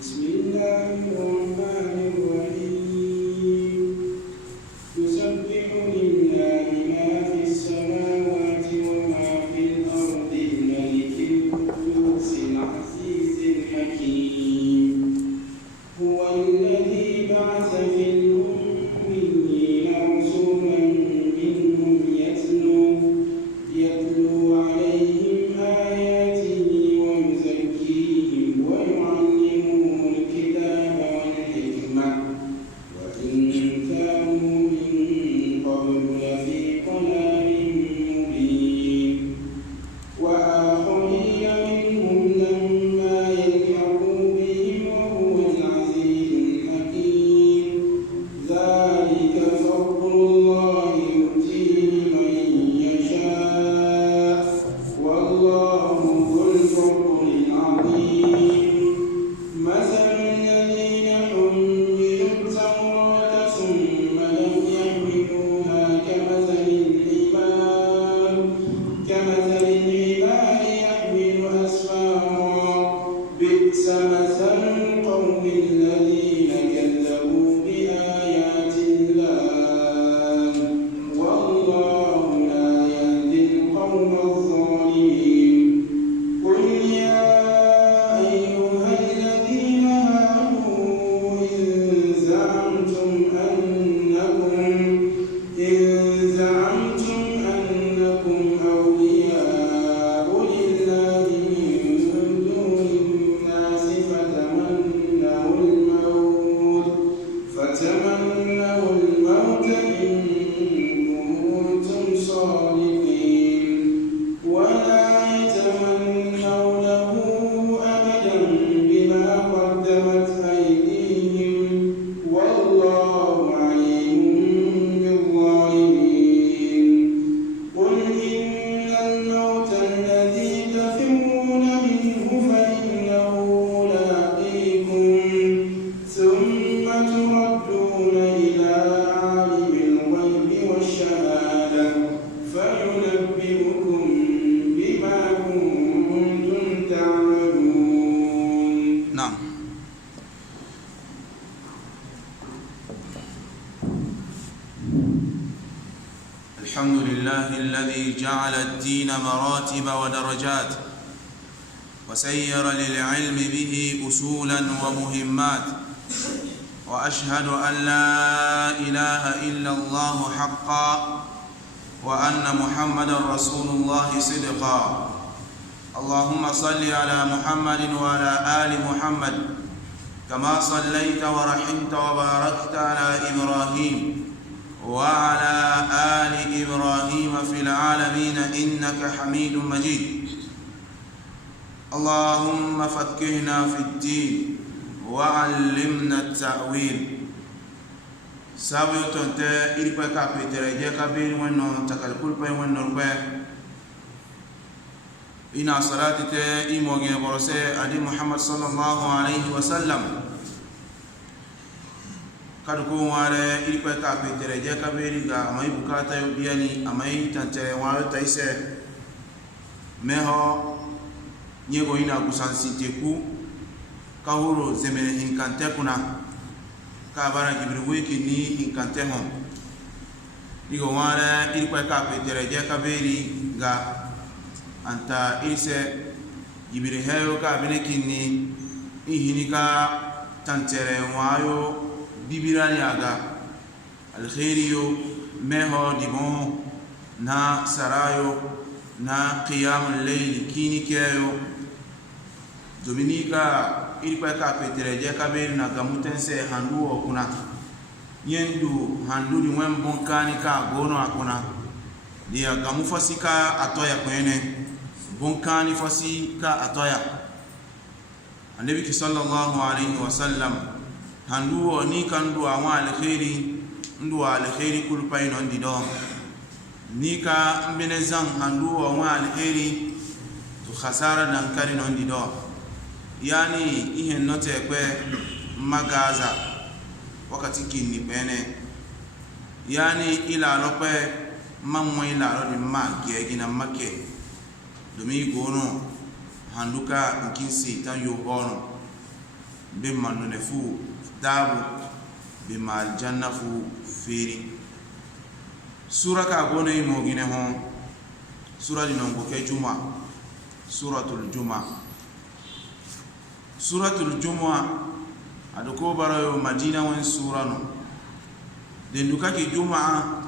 بسم الله الرحمن الرحيم يسبح لله ما في السماوات وما في الأرض الملك القدوس العزيز الحكيم هو الذي بعث في الأميين رسولا منهم يتلو عليهم آياته ويزكيهم ويعلمهم الكتاب والحكمة وإن كانوا من قبل لفي ضلال مبين وآخرين منهم لما يلحقوا بهم وهو العزيز الحكيم ذلك فضل الله يؤتيه من يشاء والله ذو الفضل العظيم مثل الذين حملوا التوراة ثم لم يحملوها كمثل الحمار يحمل أسفارا بئس مثل القوم الذين كذبوا بآيات الله والله لا يهدي القوم الظالمين قل يا أيها الذين هادوا إن زعمتم أنكم أولياء لله من دون الناس فتمنوا الموت إن كنتم صادقين ولا يتمنونه أبدا بما قدمت أيديهم والله عليم بالظالمين قل إن الموت الذي تفرون منه فإنه ملاقيكم ثم تردون إلى عالم الغيب والشهادة فينبئكم بما كنتم تعملون. نعم. الحمد لله الذي جعل الدين مراتب ودرجات وسير للعلم به أصولا ومهمات وأشهد أن لا إله إلا الله حقا وأن محمدا رسول الله صدقا اللهم صل على محمد وعلى آل محمد كما صليت ورحمت وباركت على إبراهيم وعلى آل إبراهيم في العالمين إنك حميد مجيد اللهم فقهنا في الدين وعلمنا التأويل سابيو تونتي إلقى كابيتر جاكا بين ونو تكالكول بين ونو ربا إنا صلاة إيموغي برسي علي محمد صلى الله عليه وسلم kaduko wale ilikuwa kapitere je kabiriga amai bukata yobiani amai tante wale taise meho nyego ina kusansite ku kahuro zemene hinkante kuna kabara jibriwiki ni hinkante ho digo wale ilikuwa kapitere je kabiriga anta ise jibriheyo kabinekini ihinika tantere wayo bibirani aga alkhairiyo meho dibon na sarayo na qiyamul layl kini keyo dominika ilikuwa kapetereje kabiri na gamutense handuo kuna yendu handuli mwembonkani ka gono akuna dia gamufasika atoya kwene bonkani fasika atoya Nabi sallallahu alaihi wasallam handuo ni kandu awa alkhairi ndu alkhairi kulpai non dido nika mbenezan handuo awa alkhairi to khasara dan kari non dido yani ihe note kwe magaza wakati kinni bene yani ila lope mammo ila ro di magge gina make domi gono handuka nkinsi tan yo hono bimma nunefu dabu bimma aljanna fu firi sura ka gona yi mogine hon sura di non ko ke juma suratul juma adu ko barayo madina wen sura no den duka ke juma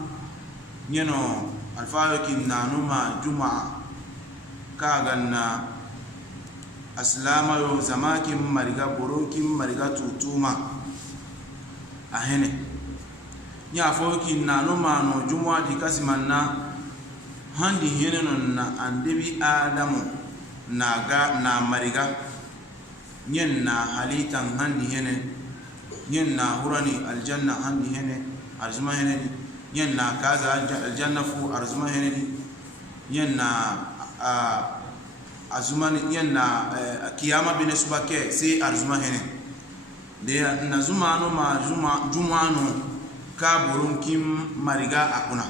nyeno alfayo kin nanuma juma ka ganna aslama yo zamakin mariga boronkin mariga tutuma ahene nya fokin nanuma no juma di kasimanna handi hene non na andebi adamu na mariga nyen na halitan handi hene nyen na hurani aljanna handi hene arzuma hene nyen na kaza aljanna fu arzuma hene nyen na azumani nyen na kiyama bine subake si arzuma hene de na zumano ma jumano ka burunkim mariga akuna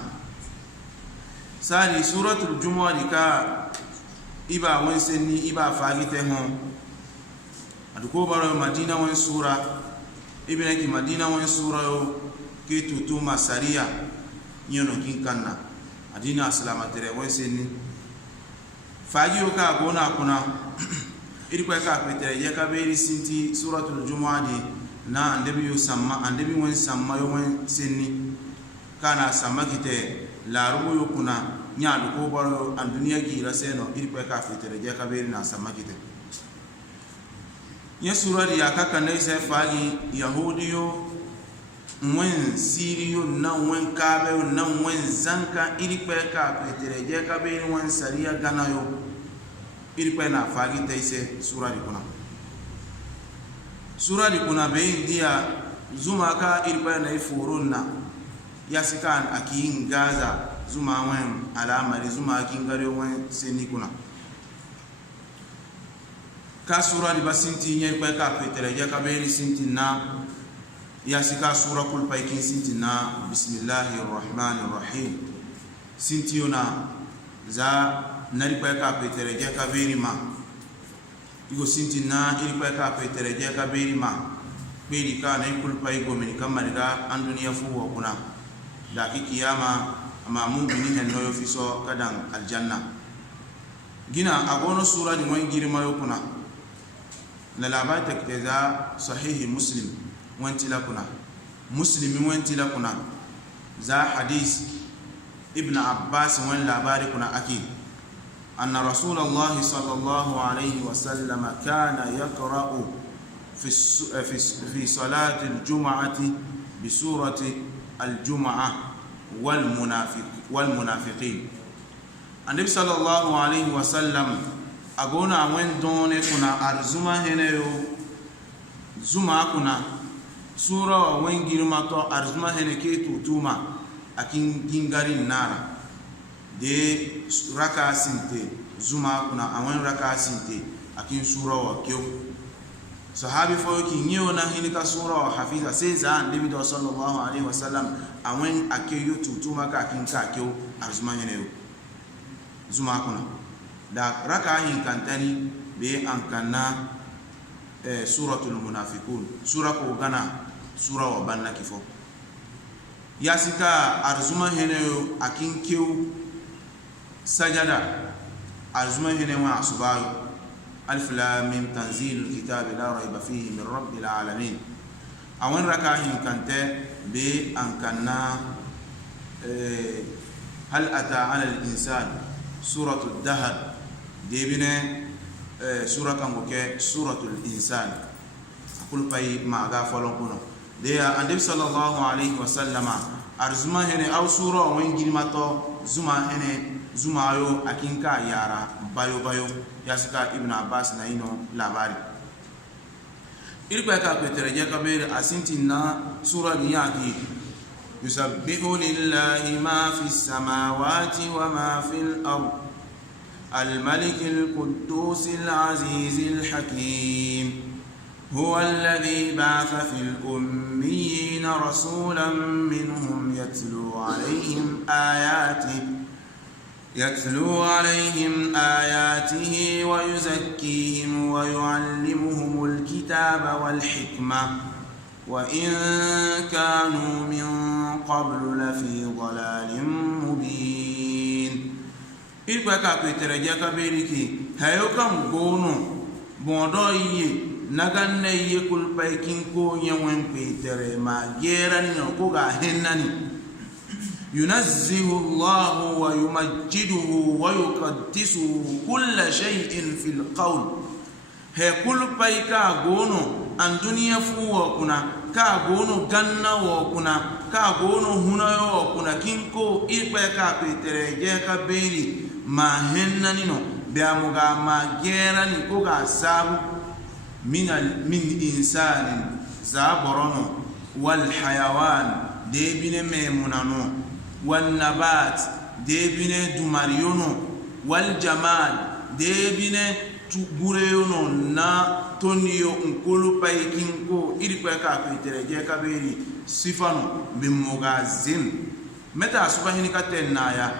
sari suratul jumu'a dika iba wensenni iba fagite hon aduko baro madina wen sura ibne ki madina wen sura yo ke tutuma saria nyono kinkanna adina salama tere wensenni fagi yo ka gona kuna iri kwa ka petere ye ka beri sinti suratul jumu'a di na andebi yo samma andebi wen samma yo wen senni kana samma kite la rubu yo kuna nyaadu ko baro an duniya gi raseno iri kwa ka petere je ka beri na samma kite ye sura di akaka ne se fagi yahudiyo mwen siriyo na mwen kabe na mwen zanka iri kwa ka petere je ka beri wen saria gana yo iri kwa na fagi teise sura di kuna be dia zuma ka iri kwa na ifurunna yasikan akin gaza zuma wen alamari zuma akin gare wen seni kuna ka sura di basinti nye kwa ka petere ya ka beri sinti na yasika sura kul paikin sinti na bismillahir rahmanir rahim sinti yona za nari kwa ka petere ya ka beri ma igo sinti na iri kwa ka petere ya ka beri ma beri ka na kul pai go men kamariga anduniya fu wa kuna da kiyama ama mungu ni hen noyo fiso kadang aljanna gina agono sura di moy girma yo kuna la labata keza sahihi muslim wanti la kuna muslimi wanti la kuna za hadith ibn abbas wan labari kuna akid anna rasulullah sallallahu alayhi wa sallam kana yaqra'u fi salati al-jum'ati bi surati al-jum'ah والمنافقين النبي صلى الله عليه وسلم agona wen done kuna arzuma heneyo zuma kuna sura wen girma to arzuma hene ke tutuma akin gingari nara de raka sinte zuma kuna awen raka sinte akin sura wa kyo sahabi fo ki nyewo na hinika sura wa hafiza seza nabi sallallahu alaihi wasallam awen akeyo tutuma ka kinka kyo arzuma heneyo zuma kuna da raka hin kantani be ankanna suratul munafiqun sura ko gana sura wa banna kifo yasika arzuma heneyo akin kyo sajada arzuma heneyo asubayo ألف لام ميم تنزيل الكتاب لا ريب فيه من رب العالمين أوين ركاهين كانت بأنكنا هل أتى على الإنسان سورة الدهر دي بنا سورة كانت سورة الإنسان أقول باي ما غافلون كنا دي النبي صلى الله عليه وسلم أرزما هنا أو سورة وين جلماتو زما هنا زما يو أكينكا يارا بايو yasika ibn abbas na ino labari ilikuwa ka petereje kabiri asinti na sura ni yaki yusabbihu lillahi ma fis samawati wa ma fil ard الملك القدوس العزيز الحكيم هو الذي بعث في الأميين رسولا منهم يتلو عليهم آياته يتلو عليهم آياته ويزكيهم ويعلمهم الكتاب والحكمة وإن كانوا من قبل لفي ضلال مبين. إلقى كابترجا كبيركي هيوكم غونو بوندوي نغنى يكل بايكين كو يوم بيتر ما جيران نكوغا هناني ينزه الله ويمجده ويقدسه كل شيء في القول. هيكل بايكا غونو an duniya fu wa kuna ka gono ganna wa kuna ka gono huna wa kuna kinko ipe ka petere je ka beri ma henna nino bia muga ma gera ni ko ga sabu min insanin zaborono wal hayawan de bine memunano wan nabat de bine dumariono wal jamal de bine tugureyono na toniyo nkolo paikinko irikwa ka petere je ka beri sifano bimugazin meta subahini katenaya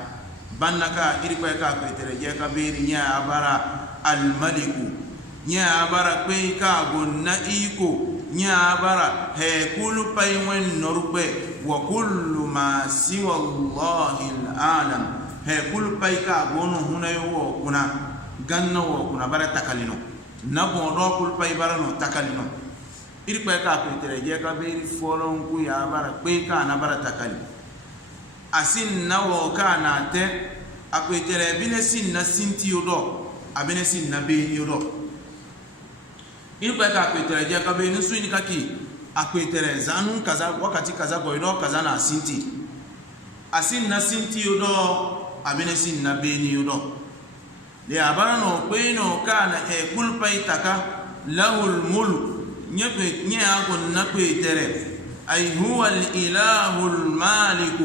bannaka irikwa ka petere je ka beri nya abara al maliku nya abara pe ka gonna iko nya abara he kulu paiwen norbe wa kullu ma siwa allahi al alam he kulu paika gono hunayo kuna ganna wo kuna bara takalino na bondo kulpa ibarano takalino iri pa ka petere je ka beri folon ku ya bara pe ka na bara takali asin na wo ka na te apetere bine sin na sinti odo abine sin na be ni odo iri pa ka petere je ka beri su ni kaki apetere zanun kaza wakati kaza goido kaza na sinti asin na sinti odo abine sin na be ni odo le abarano kweno kana e kulpa itaka lahul mulk nyepe nyago nakwe tere ay huwa al ilahu al malik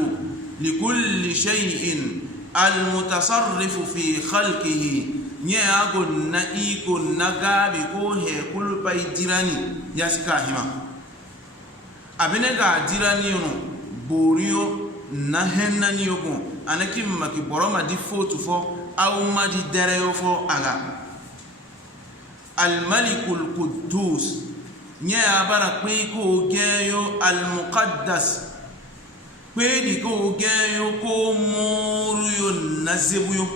likulli shay'in al mutasarrif fi khalqihi nyago na iko nagabi ko he kulpa idirani yasika hima abenega dirani no borio na henna niyoko anakim makiboroma di fotu fo أو ماجي دريوفو أغا الملك القدوس نيا بارا كويكو جايو المقدس كويكو جايو كو موريو نزبيو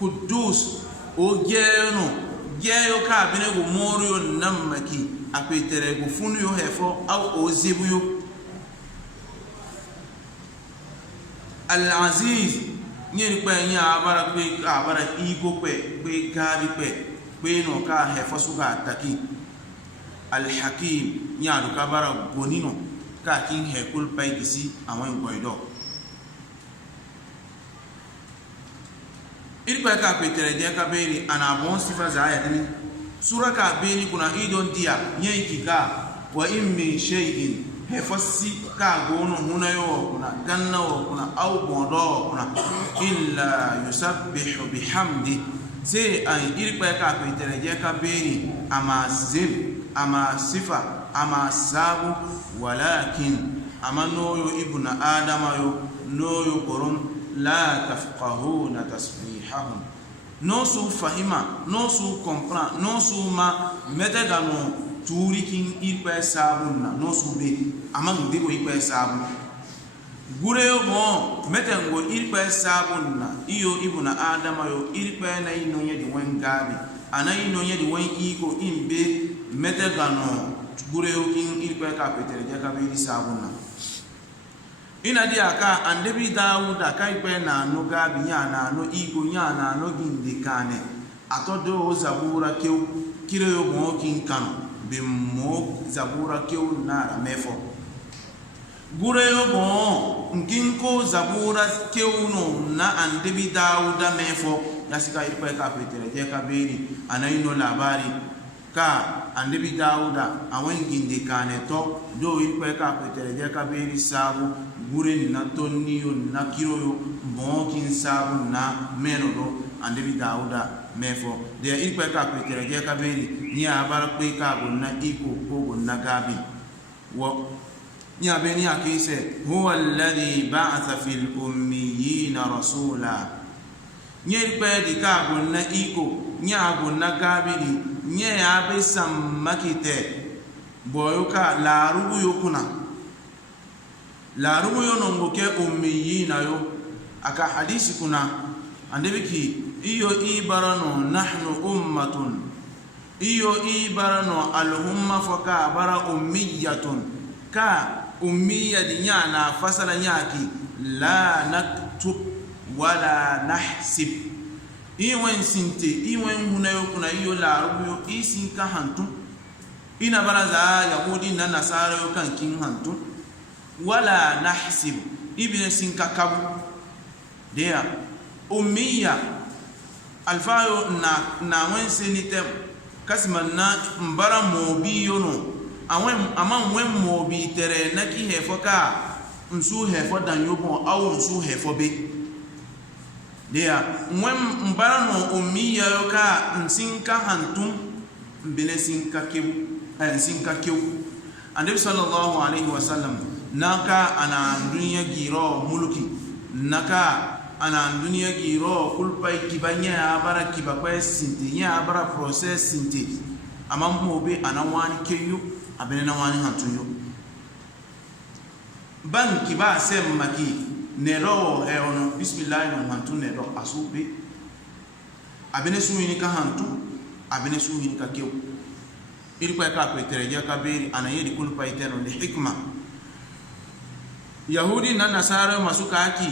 قدوس او جايو كابينيكو موريو نمكي أبيتريكو فونيو هفو أو زبيو العزيز nyeri pe nya abara pe abara igo pe gabi pe no ka he fasuga taki al hakim nya do ka bara gonino ka kin he kul pe gisi awon goido iri pe ka pe tere je ka beri ana bon sifa za aya dini sura ka beri kuna idon dia nyei kika wa in min shay'in he fasi ka gono hunayo kuna ganna wo kuna au bondo kuna illa yusabbihu bihamdi se ay irpa ka petere je ka beri ama zil ama sifa ama sabu walakin amano ibnu adama yo no gorum la tafqahuna tasbihahum no su fahima no su comprend no su ma metagano turikin irpa sabunna no sube amang dego irpa sabu gureo mo metengo irpa sabunna iyo ibuna adama yo irpa na ino yedi wengabi ana ino yedi wen iko imbe metegano gureo kin irpa ka petere jaka be sabunna ina dia ka andebi dauda ka irpa na no gabi nya na no iko nya na no gindikane atodo zabura kireo mo kin kanu bimmo zabura keu nara mefo gureyo bon nginko zabura keu no na andebi dauda mefo yasika irpa ka petere je ka beri anaino labari ka andebi dauda awen ginde kane to do irpa ka petere je ka beri sabu gure ni na toniyo na kiroyo bon kin sabu na menodo andebi dauda mefo de irpa ka petere je ka beri ni abara pe ka gonna iko ko gonna gabi wo nya beni akise huwa alladhi ba'atha fil ummiyina rasula nyer pe di ka gonna iko nya gonna gabidi nye ya be sammakite boyoka la rubu yokuna la rubu yonongo ke ummiyina yo aka hadisi kuna andebiki iyo ibarano nahnu ummatun iyo ibarano alhumma faka bara ummiyatun ka ummiya dinya na fasala nyaki la naktub wala nahsib iwen sinte iwen hunayo kuna iyo la rubu isinka hantu ina baraza yahudi na nasara yo kan kin hantu wala nahsib ibn sinka kabu dia ummiya alfayo na wen senite kasman na mbara mobi yono aman wen mobi tere na ki hefo ka nsu hefo dan yobo awu nsu hefo be dia wen mbara no ummiya yo ka nsinka hantum mbele sinka kebu nsinka kebu ande sallallahu alaihi wasallam naka ana dunya giro muluki naka ana dunya giro kulpai kibanya abara kibakwa sinti ya abara process sinti amammo be ana wani keyu abene na wani hantuyo banki ba sem maki nero e ono bismillah no hantu nero asubi abene suwini ka hantu abene suwini ka kew ilikuwa ka petereja kabiri ana yedi kulpai teno ni hikma yahudi na nasara masuka haki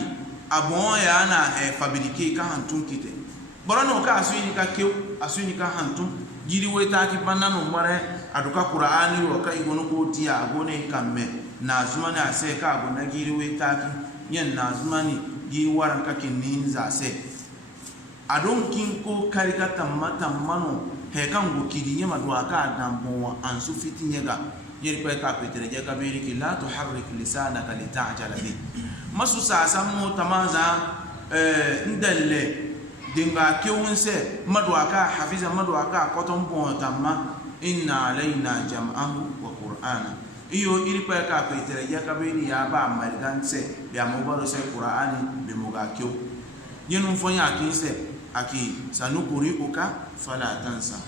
abon ya na fabriquer ka hantun kite borono ka asuni ka kew asuni ka hantun giri weta ki banano mare aduka qur'ani wa kai gono ko tiya agone kamme na zumani ase ka agona giri weta ki yen na zumani giri waran ka kinin za se adon kin ko karika tamata mano he kan go kidi nyama do aka dambo ansu fitinyega yeri kwa ka petereja kabiri ki la tuharrik lisanaka litajala bi masu sasammo tamaza ndalle dinga kewunse madwaka hafiza madwaka koton bon tamma inna alaina jam'ahu wa qur'ana iyo iri kwa ka petereja kabiri ya ba malganse ya mubaro se qur'ani be mugakew yenu fonya akinse aki sanukuri uka fala tansa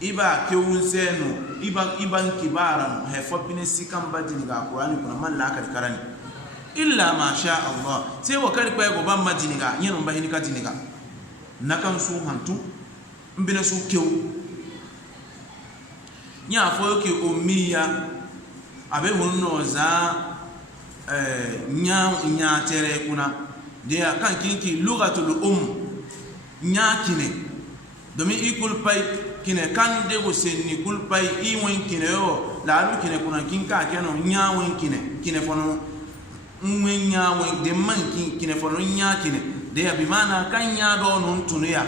iba kewunse no iban kibara hefo bine sikamba dinga qur'ani kuna man la karani illa ma sha Allah sai wa kari kwa goban majiniga yin ba hinika jiniga nakan su hantu mbina su kew nya fo ke ummiya abe wonno za nya tere kuna de kan kinki lugatul nya kine domin ikul pai kine kan de go senni kul pai i won kine yo la lu kine kuna kinka keno nya won kine fono mwenya wen de man kine fono nya kine de ya bi mana kan nya do non tunuya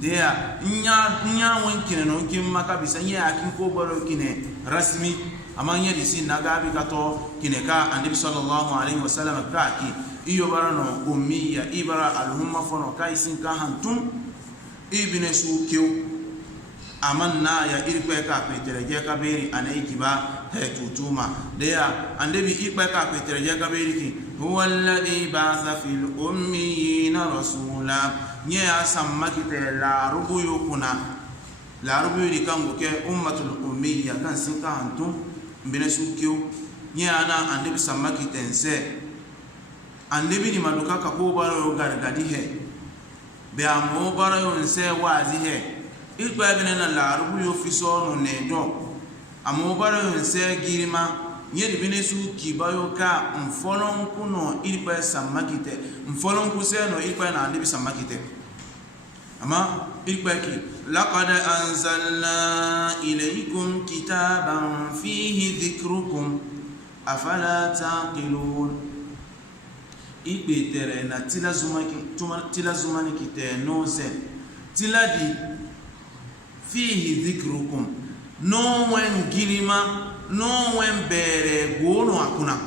de ya nya wen kine non kin maka bisa nya akin ko baro kine rasmi amanya disi nagabi kato kine ka annabi sallallahu alaihi wasallam ka ki iyo barano ummiya ibara alhumma fono kai sin ka hantum ibne su kiu amanna ya irpe ka petereje ka beri anaiki ba tutuma deya andebi ikpa ka petereje ka beri ki huwa alladhi ba'atha fil ummiyina rasula nye asamaki te la rubu yukuna la rubu yikango ke ummatul ummiya kan sinka hantum mbene sukyo nye ana andebi samaki tense andebi ni maduka ka ko baro gargadi he be amo baro yonse wazi he ikpa bene na la rubu yo fiso no ne do amobara yonse girima nyeri binesu kibayo ka mfolon kuno ilipa samakite mfolon kuseno ilipa na andibi samakite ama ilipa ki laqad anzalna ilaykum kitaban fihi dhikrukum afala taqilun ibetere na tilazumani kite nose tiladi fihi dhikrukum no wen girima no wen bere gono akuna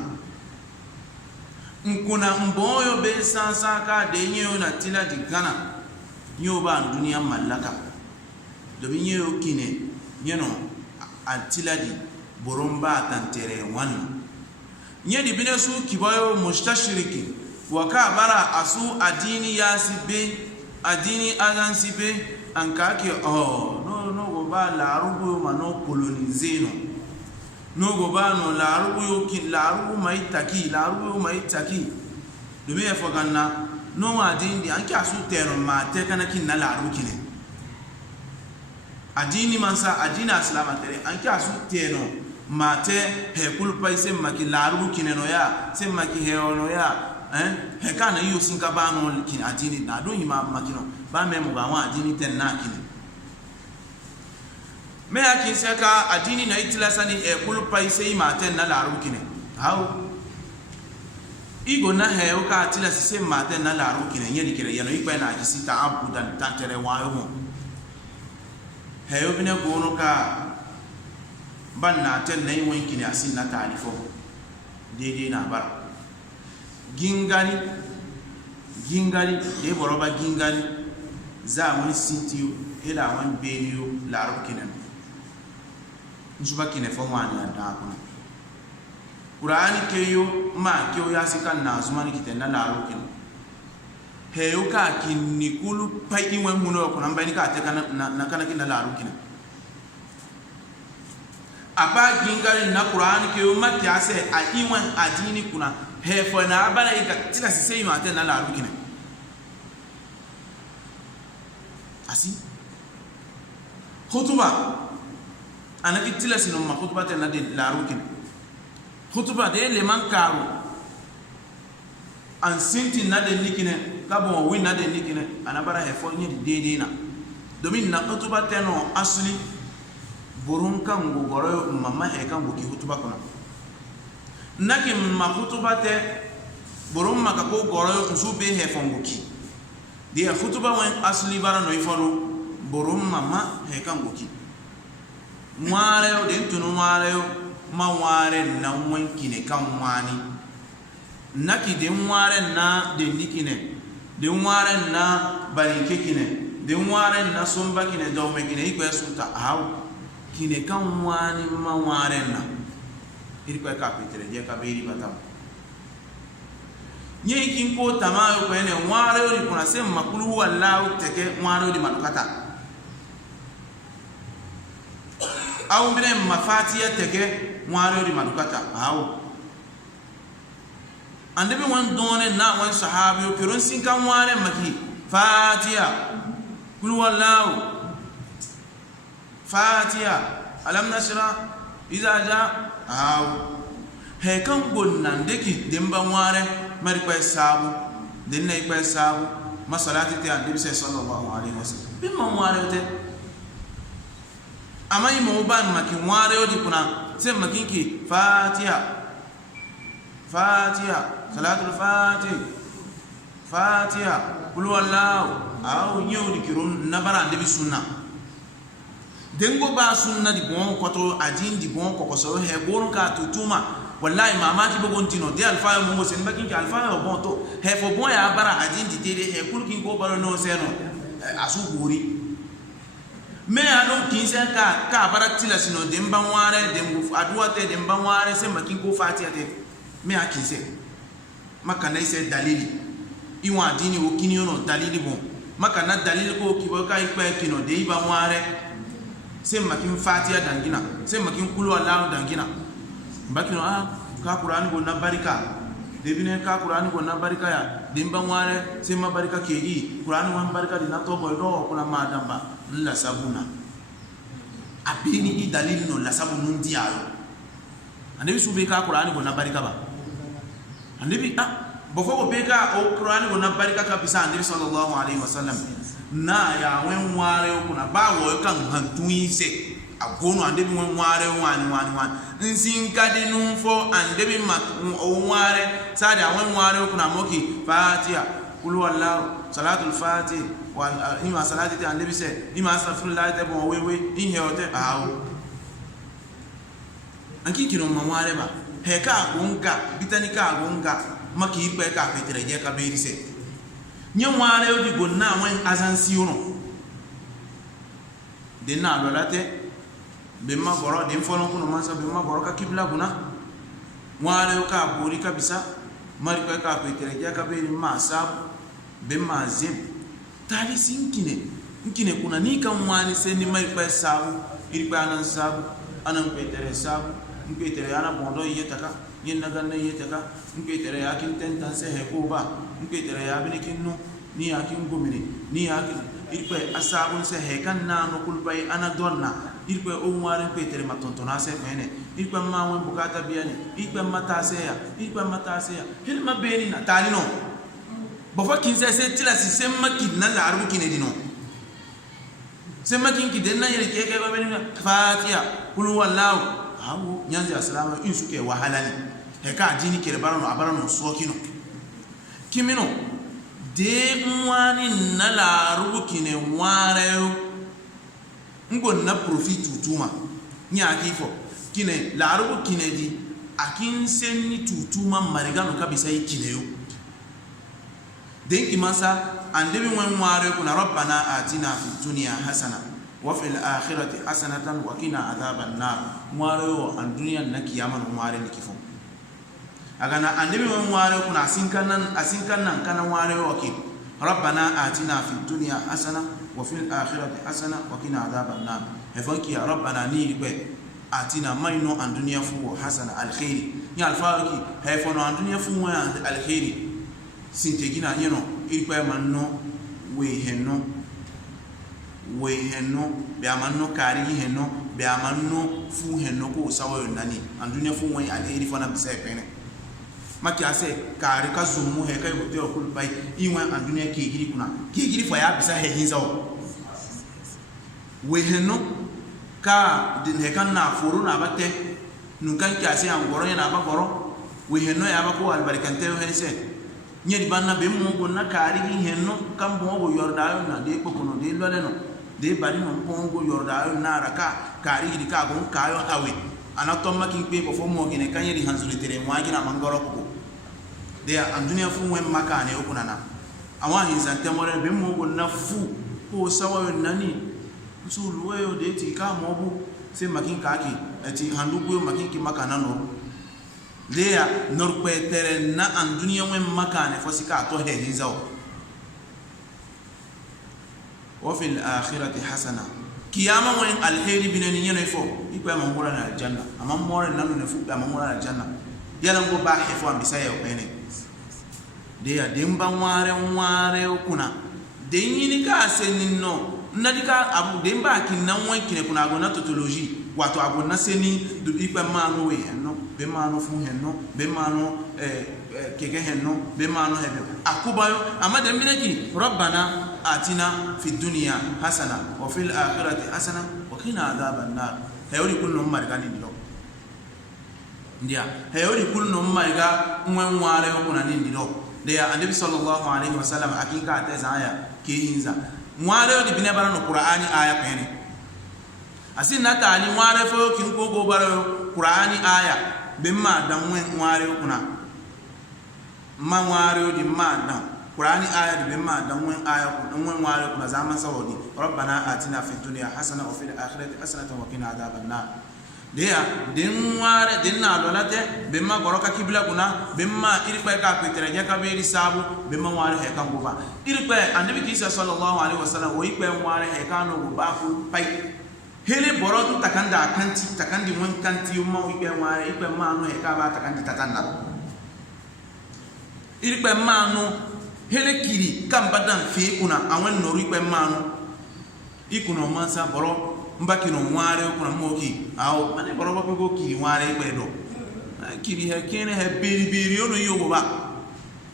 nkuna mboyo be sansa ka de nyo na tila di gana nyo ba dunia malaka do bi nyo kine nyeno atila di boromba tantere wan nyedi bine su kibayo mustashiriki waka bara asu adini yasibe adini azansibe ankake no go ba la rubu mano coloniser no go ba no la rubu yoki la rubu mai taki dumi e foganna no ma adini anke asu tero ma te kana kin na la rubu kine adini mansa adini aslama tere anke asu teno mate he kulpa ise maki la rubu kine no ya se maki he ono ya he kana iyo sinka ba no kin adini na do yima makino ba me mo ba wa adini ten na kine me akin saka adini na itilasani e kulpa ise ma ten na la rubu kine how igo na he o ka atila se ma ten na la rubu kine yedi kire yano ikpa na ajisita abudan tantere wa yo mo he yo bine gono ka ban na ten na yiwon kine asin na talifo dede na bara gingari de boroba gingari za wani sintiyo ila wani beniyo larubu kinen nsuba kine fo wani anda kuna Qur'ani keyo ma keyo yasikan na zumani kiten na larubu kinen heyo ka kinni kulu pai iwe muno kuna mbani ka te na kana kina larubu kinen apa gingari na Qur'ani keyo ma tiase a iwe adini kuna he fo na abala ika tina sisei ma te na la rukine asi khutuba anaki tila sino ma khutuba te na de la rukine khutuba de le man karu an sinti na de likine ka bon wi na de likine anabara he fo nyi de na domin na khutuba te no asli burun kan go goro mamma he kan go ki khutuba kono naki makutuba te borom maka ko goro nzube he fongoki de khutuba wan asli bara no iforo borom mama he kangoki mware o de tunu mware o ma ware na wankine kan wani naki de mware na de likine de mware na barike kine de mware na somba kine do me kine iko esuta hawo kine kan wani ma ware na irikwa kapitere je kabiri batam nye kinko tamayo ko ene ware ori kuna sem makulu wallahu teke ware ori manukata au mbine mafatiya teke ware ori manukata awo andebi wan done na wan sahabi o kiron sin kan ware maki fatiya kul wallahu fatiya alam nasra iza ja he kan gonnan deki demba ware mari kwa sabu denna kwa sabu masalati te andi bi sallallahu alaihi wasallam bimma ware te amai mo ban maki ware odi kuna sai makinki fatiha salatul fatiha kul wallahu au nyodi kirun nabara andi bi sunna dengo ba sunna di bon koto ajin di bon ko so he bon ka tutuma wallahi mamaki bogon tino de alfa mo sen bakin ki alfa o bon to he fo bon ya bara ajin di tede he kulkin ko baro no seno asu guri me anu kinse ka bara tila sino demba ware dembu aduwa te demba ware sen bakin ko fatiha te me akinse makana ise dalili iwa dini o kinyo no dalili bon makana dalili ko kiboka ikpe kino de iba ware sem makin fatiha dangina sem makin kulu Allah dangina bakino ka Qur'an go na barika debine ka Qur'an go na barika ya dimba ware sem ma barika keyi Qur'an wan barika dina to boy do kuna madamba la sabuna abini i dalil no la sabunu ndiayo andebi sube ka Qur'an go na barika ba andebi bofo go beka o Qur'an go na barika ka bisa andebi sallallahu alaihi wasallam na ya wen ware kuna bawo kan hantuise agono andebi wen ware wani nsin kadinu fo andebi o ware sada wen ware kuna moki fatiha kul wallahu salatul fatiha wal ima salati te andebi se ima astaghfirullah te bon wewe in heote awo anki kino mamare ba he ka gonga bitani ka gonga maki ipe ka petere je ka beri se nyamware odi gonna wen azansi uno dena lolate bemma boro dem fono kuno mansa bemma boro ka kibla guna ngware ka bori kabisa mari ka petere ya ka be ma sabu be ma zem tali sinkine kuna ni kan wani sai ni mari pa sabu iri pa nan sabu anan petere sabu petere ana bondo yetaka yin naga na yetaka petere ya kin tenta se he ko ba petere ya bini kinno ni ya kin gomini ni ya kin iri pa asabu se he kan na no kulbai ana donna iri pa o ngware petere matontona se fene iri pa ma wen bukata biani iri pa mata se ya hilma beni na tali no bofa kinse se tila si semma kinna la arbu kinedino semma kin kidenna yele keke ba beni fatiha kulu wallahu hawo nyanzi assalamu insuke wahalani he ka jini kere barano abarano sokino kimino de mwani na la arbu kine ware ngo na profit tutuma nya kifo kine la arbu kine di akin senni tutuma marigano kabisa ikineyo denki masa andebi wen ware kuna rabbana atina fid dunya hasana wa fil akhirati hasanatan wa qina adhaban nar ware o an dunya na kiyama no ware nikifo agana andebi wen ware kuna asinkan kana ware o ki rabbana atina fid dunya hasana wa fil akhirati hasana wa qina adhaban nar hefanki ya rabbana ni be atina mayno an dunya fu hasana al khairi ya al fariki hefono an dunya fu wa al khairi sintegina yeno irpa manno we henno be amanno kari henno be amanno fu henno ko sawo nani andunya fu won ale iri fana bisa pene maki ase kari ka zumu he kai hotel ko bai iwan andunya ke giri fa ya bisa he hinzawo we henno ka din he kan na furu na bate nun kan ki ase an goro yana ba goro we henno ya ba ko albarikante he se nyedi banna be mo gonna kari gi henno kam bo go yordayo na de ko no de lole no de bari no bo go yordayo na raka kari di ka go kayo hawe ana to makin pe ko fo mo gine kan yedi hanzuri tere mo agina mangoro ko de an dunia fu wen makane o kunana awa hinza temore be mo gonna fu ko sawa nani usulu weyo de ti ka mo bu se makin kaki eti handugo makin ki makana no lea norpe tere na an dunia wen makane fosika to he hinzao wa fil akhirati hasana kiyama wen alheri binani nyene fo ikwa mangora na janna amma more nanu ne fu mangora na janna yala ngo ba he fo ambisa ya opene de ya demba ware kuna de nyini ka seninno nadika abu demba kinna wen kine kuna go na totology wato abu na seni du ikwa manu we no be manu fu henno be manu keke henno be manu hebe akubayo amade mineki rabbana atina fid dunya hasana wa fil akhirati hasana wa qina adhaban nar hayori kullu marga ni dilo ndia hayori kullu marga mwen ware kuna ni dilo ndia annabi sallallahu alaihi wasallam akika ateza aya ke hinza mware ni binabara no qur'ani aya pene asin na tali mware fo kin ko go baro qur'ani aya bemma dan wen mware kuna ma mware di ma dan qur'ani aya di bemma dan wen aya ko dan wen mware kuna zaman sawodi rabbana atina fid dunya hasana wa fil akhirati hasanatan wa qina adhaban nar dia den mware den na lolate bemma goroka kibla kuna bemma irpa ka petere nya ka beri sabu bemma mware he kan go ba irpa annabi kisa sallallahu alaihi wasallam o ikpe mware he kan go ba fu pai hele borotu takanda kanti takandi mon kanti yuma ikpe mware ikpe manu he ka ba takandi tatanda irpe manu hele kiri kambadan fe kuna awen noru ikpe manu ikuno mansa boro mbakino mware kuna moki awo mane boro ba ko kiri mware ikpe do kiri he kene he beri ono yogo ba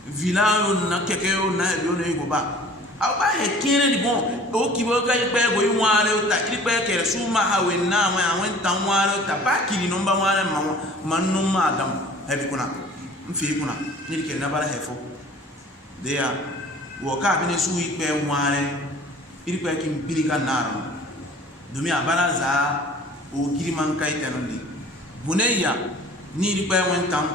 vilayo na kekeyo na he ono yogo ba aba he kene di bon o kibo ka ikpe go mware o ta ikpe kere suma hawe na wa awen tan mware ta ba kiri no mba mware manu ma adam he bi kuna mfi kuna ni kere na bara hefo de ya wo ka bi ne su ikpe mware ikpe kin biliga naro dumi abara za o giriman kai tanondi buneya ni ri pe wentam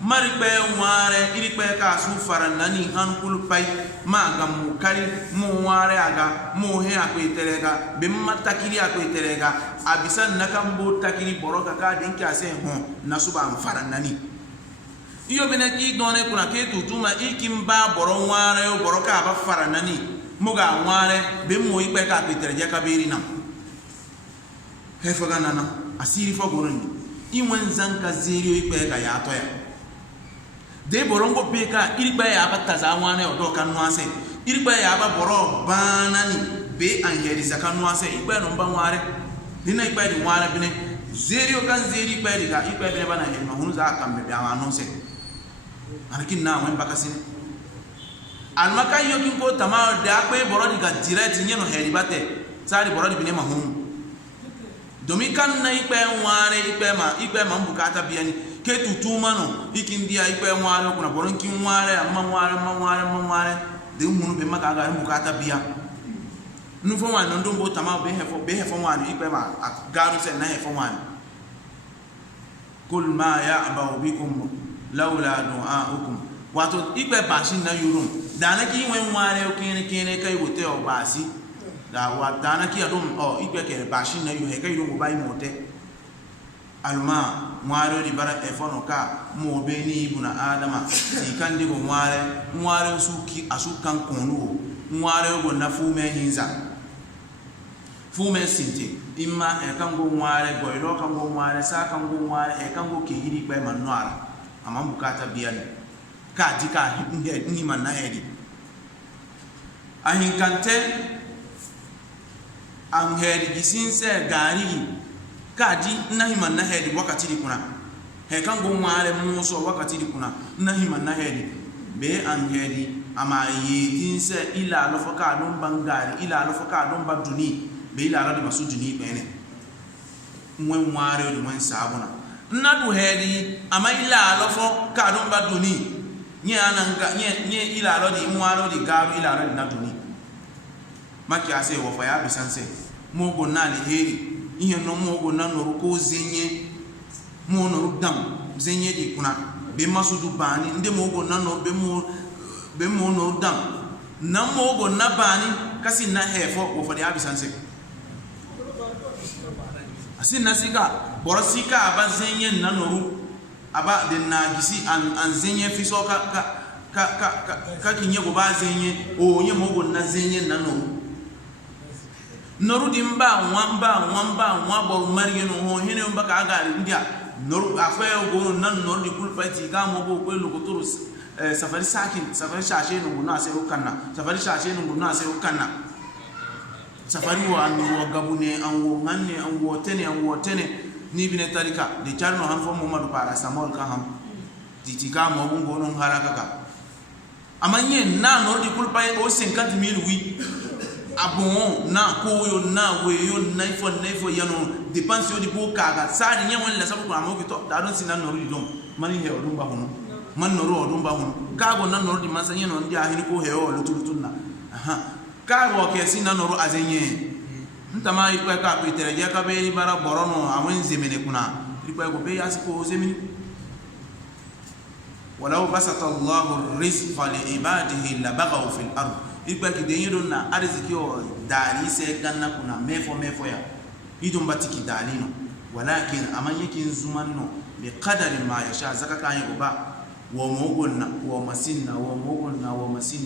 mari pe ware iri pe ka su faranani hankul pai ma ga mu kari mu ware aga mu he akwe terega be matakiri akwe terega abisan nakambo takiri boroka ka den ka se ho nasuba faranani iyo bene ki done kuna ke tutuma ikimba boro nware o boro ka ba fara nani muga nware be mo ikpe ka petere je kabiri na he foga nana asiri fo goron inwen zanka zeri ikpe ka ya to ya de boro ngo pe ka ikpe ya ba taza nwane o do kan no ase ikpe ya ba boro banani be angeli zakanu ase ikpe no mba nware dina ikpe di nware bene zeri o kan zeri ikpe di ka ikpe be bana he ma hunu za kan be ya no se anakin na wen bakasine almaka yokin ko tama da akwe borodi ga direct nyeno heri bate sari borodi bine ma hum domi kan na ikpe ma mbukata biani ke tutuma no ikindia ikpe nware kuna boron kin nware amma nware de hunu be maka ga mbukata bia nufo wan ndo mbo tama be hefo wan ikpe ma garu se na hefo wan kul ma ya'ba bikum laula du'aukum wato ikpe bashin na yurum dana ki wen ware o kene kai wote o basi da wa dana ki adum o ikpe ke bashin na yuhe kai yurum bai mote alma mware ri bara e fono ka mo be ni ibuna adama ti kandi go mware suki asukan konu mware go na fume hinza fume sinte imma e kan go mware go ilo kan go mware sa kan go mware e kan go ke hiri pe manwara ama mbukata biani ka dika ni manna hedi ahin kante an hedi gisinse gari ka di nahi manna hedi wakati di kuna he kan go mare muso wakati di kuna nahi manna hedi be an hedi ama yedinse ila alofaka don bangari ila alofaka don baduni be ila alodi masuduni bene mwen ware do mwen sabuna nadu hedi ama ila alofo ka don baduni nye ananga nye ila alodi muaro di garu ila alodi naduni maki ase wo fa ya bisanse mogo nali heri ihe no mogo na noru ko zenye mo noru dam zenye di kuna be masudu bani nde mogo na no be mo noru dam na mogo na bani kasi na hefo wo fa ya bisanse asin nasika borosika aba zenye na noru aba de na gisi an zenye fiso ka kinye go ba zenye o nye mogo na zenye na noru dimba nwamba bo mariye no ho hene mbaka agari ndia noru afa go na noru di kulfati ga mo go ko lokotoro safari shashe no na se ukanna safari shashe no na se ukanna safari wa an wo gabune an wo nganne an wo tene ni bine tarika de charno han fo Muhammadu para samol ka ham titika mo go no haraka ka amanye na noru di kulpai o 50,000 wi abon na koyo na weyo na ifo yano dépense yo di ko kaga sari nya won la sabu ko amoki to da don sinan noru di dom mani he odum ba hono man noru odum ba hono kago na noru di masanye no ndi ahini ko he o lutunna aha kago ke sinan noru azenye ntama ikwe ka petere je ka be bara borono awen zemene kuna ikwe ko be asiko zemene walau basata Allahu rizqa li ibadihi la baghaw fil ard ikwa kidenyo na arziki o dari se ganna kuna mefo ya idon batiki dalino walakin amanye kin zumanno bi qadari ma yasha zakaka yin ba wo mogonna wo masinna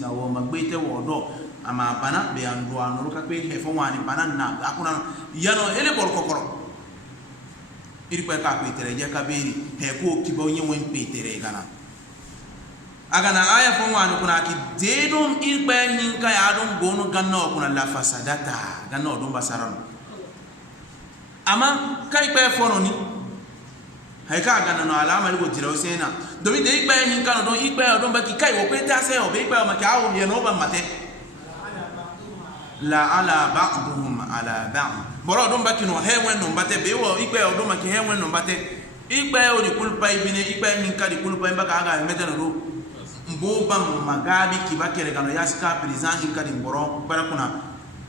wo magbete wo do ama bana be andu anu ka pe hefo wani bana na akuna yano ele bor kokoro irikwa ka pe tere je ka beri he ko kibo nyen pe tere gana agana aya fo wani kuna ki dedum irbe hinka ya don gonu ganna kuna la fasadata ganna don basaran ama kai pe fono ni hay ka ganna no alama liko jira usena domi de irbe hinka no don irbe don ba ki kai wo pe ta se o be irbe ma ka o ye no ba mate la ala ba'dhum ala ba'd boro don ba ki no he wen no bate be wo irbe o don ma ki he wen no bate irbe o di kulpa ibine irbe hinka di kulpa ba ka ga mete no mboba magabi kibakere kano yasika president inkadi mboro bara kuna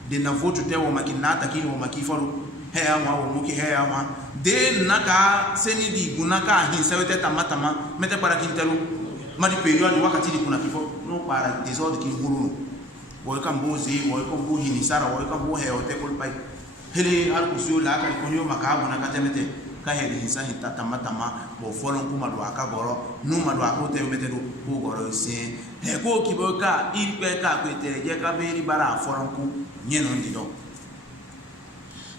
de na vote tewo makinata kini wo makifaru heya ma wo muki heya ma de naka seni di gunaka hin sawete tamatama mete para kintelu madi period wakati di kuna kifo no para desordre ki huru wo kan bozi wo kan bo hini sara wo kan bo heyo te kol pai hele al kusu la ka konyo makabu na katemete ka hedi hinsan hita tama bo folon kuma do aka goro nu ma do akote metedo ko goro se he ko kiboka ilpe ka ko tereje ka beri bara folon ku nyeno ndido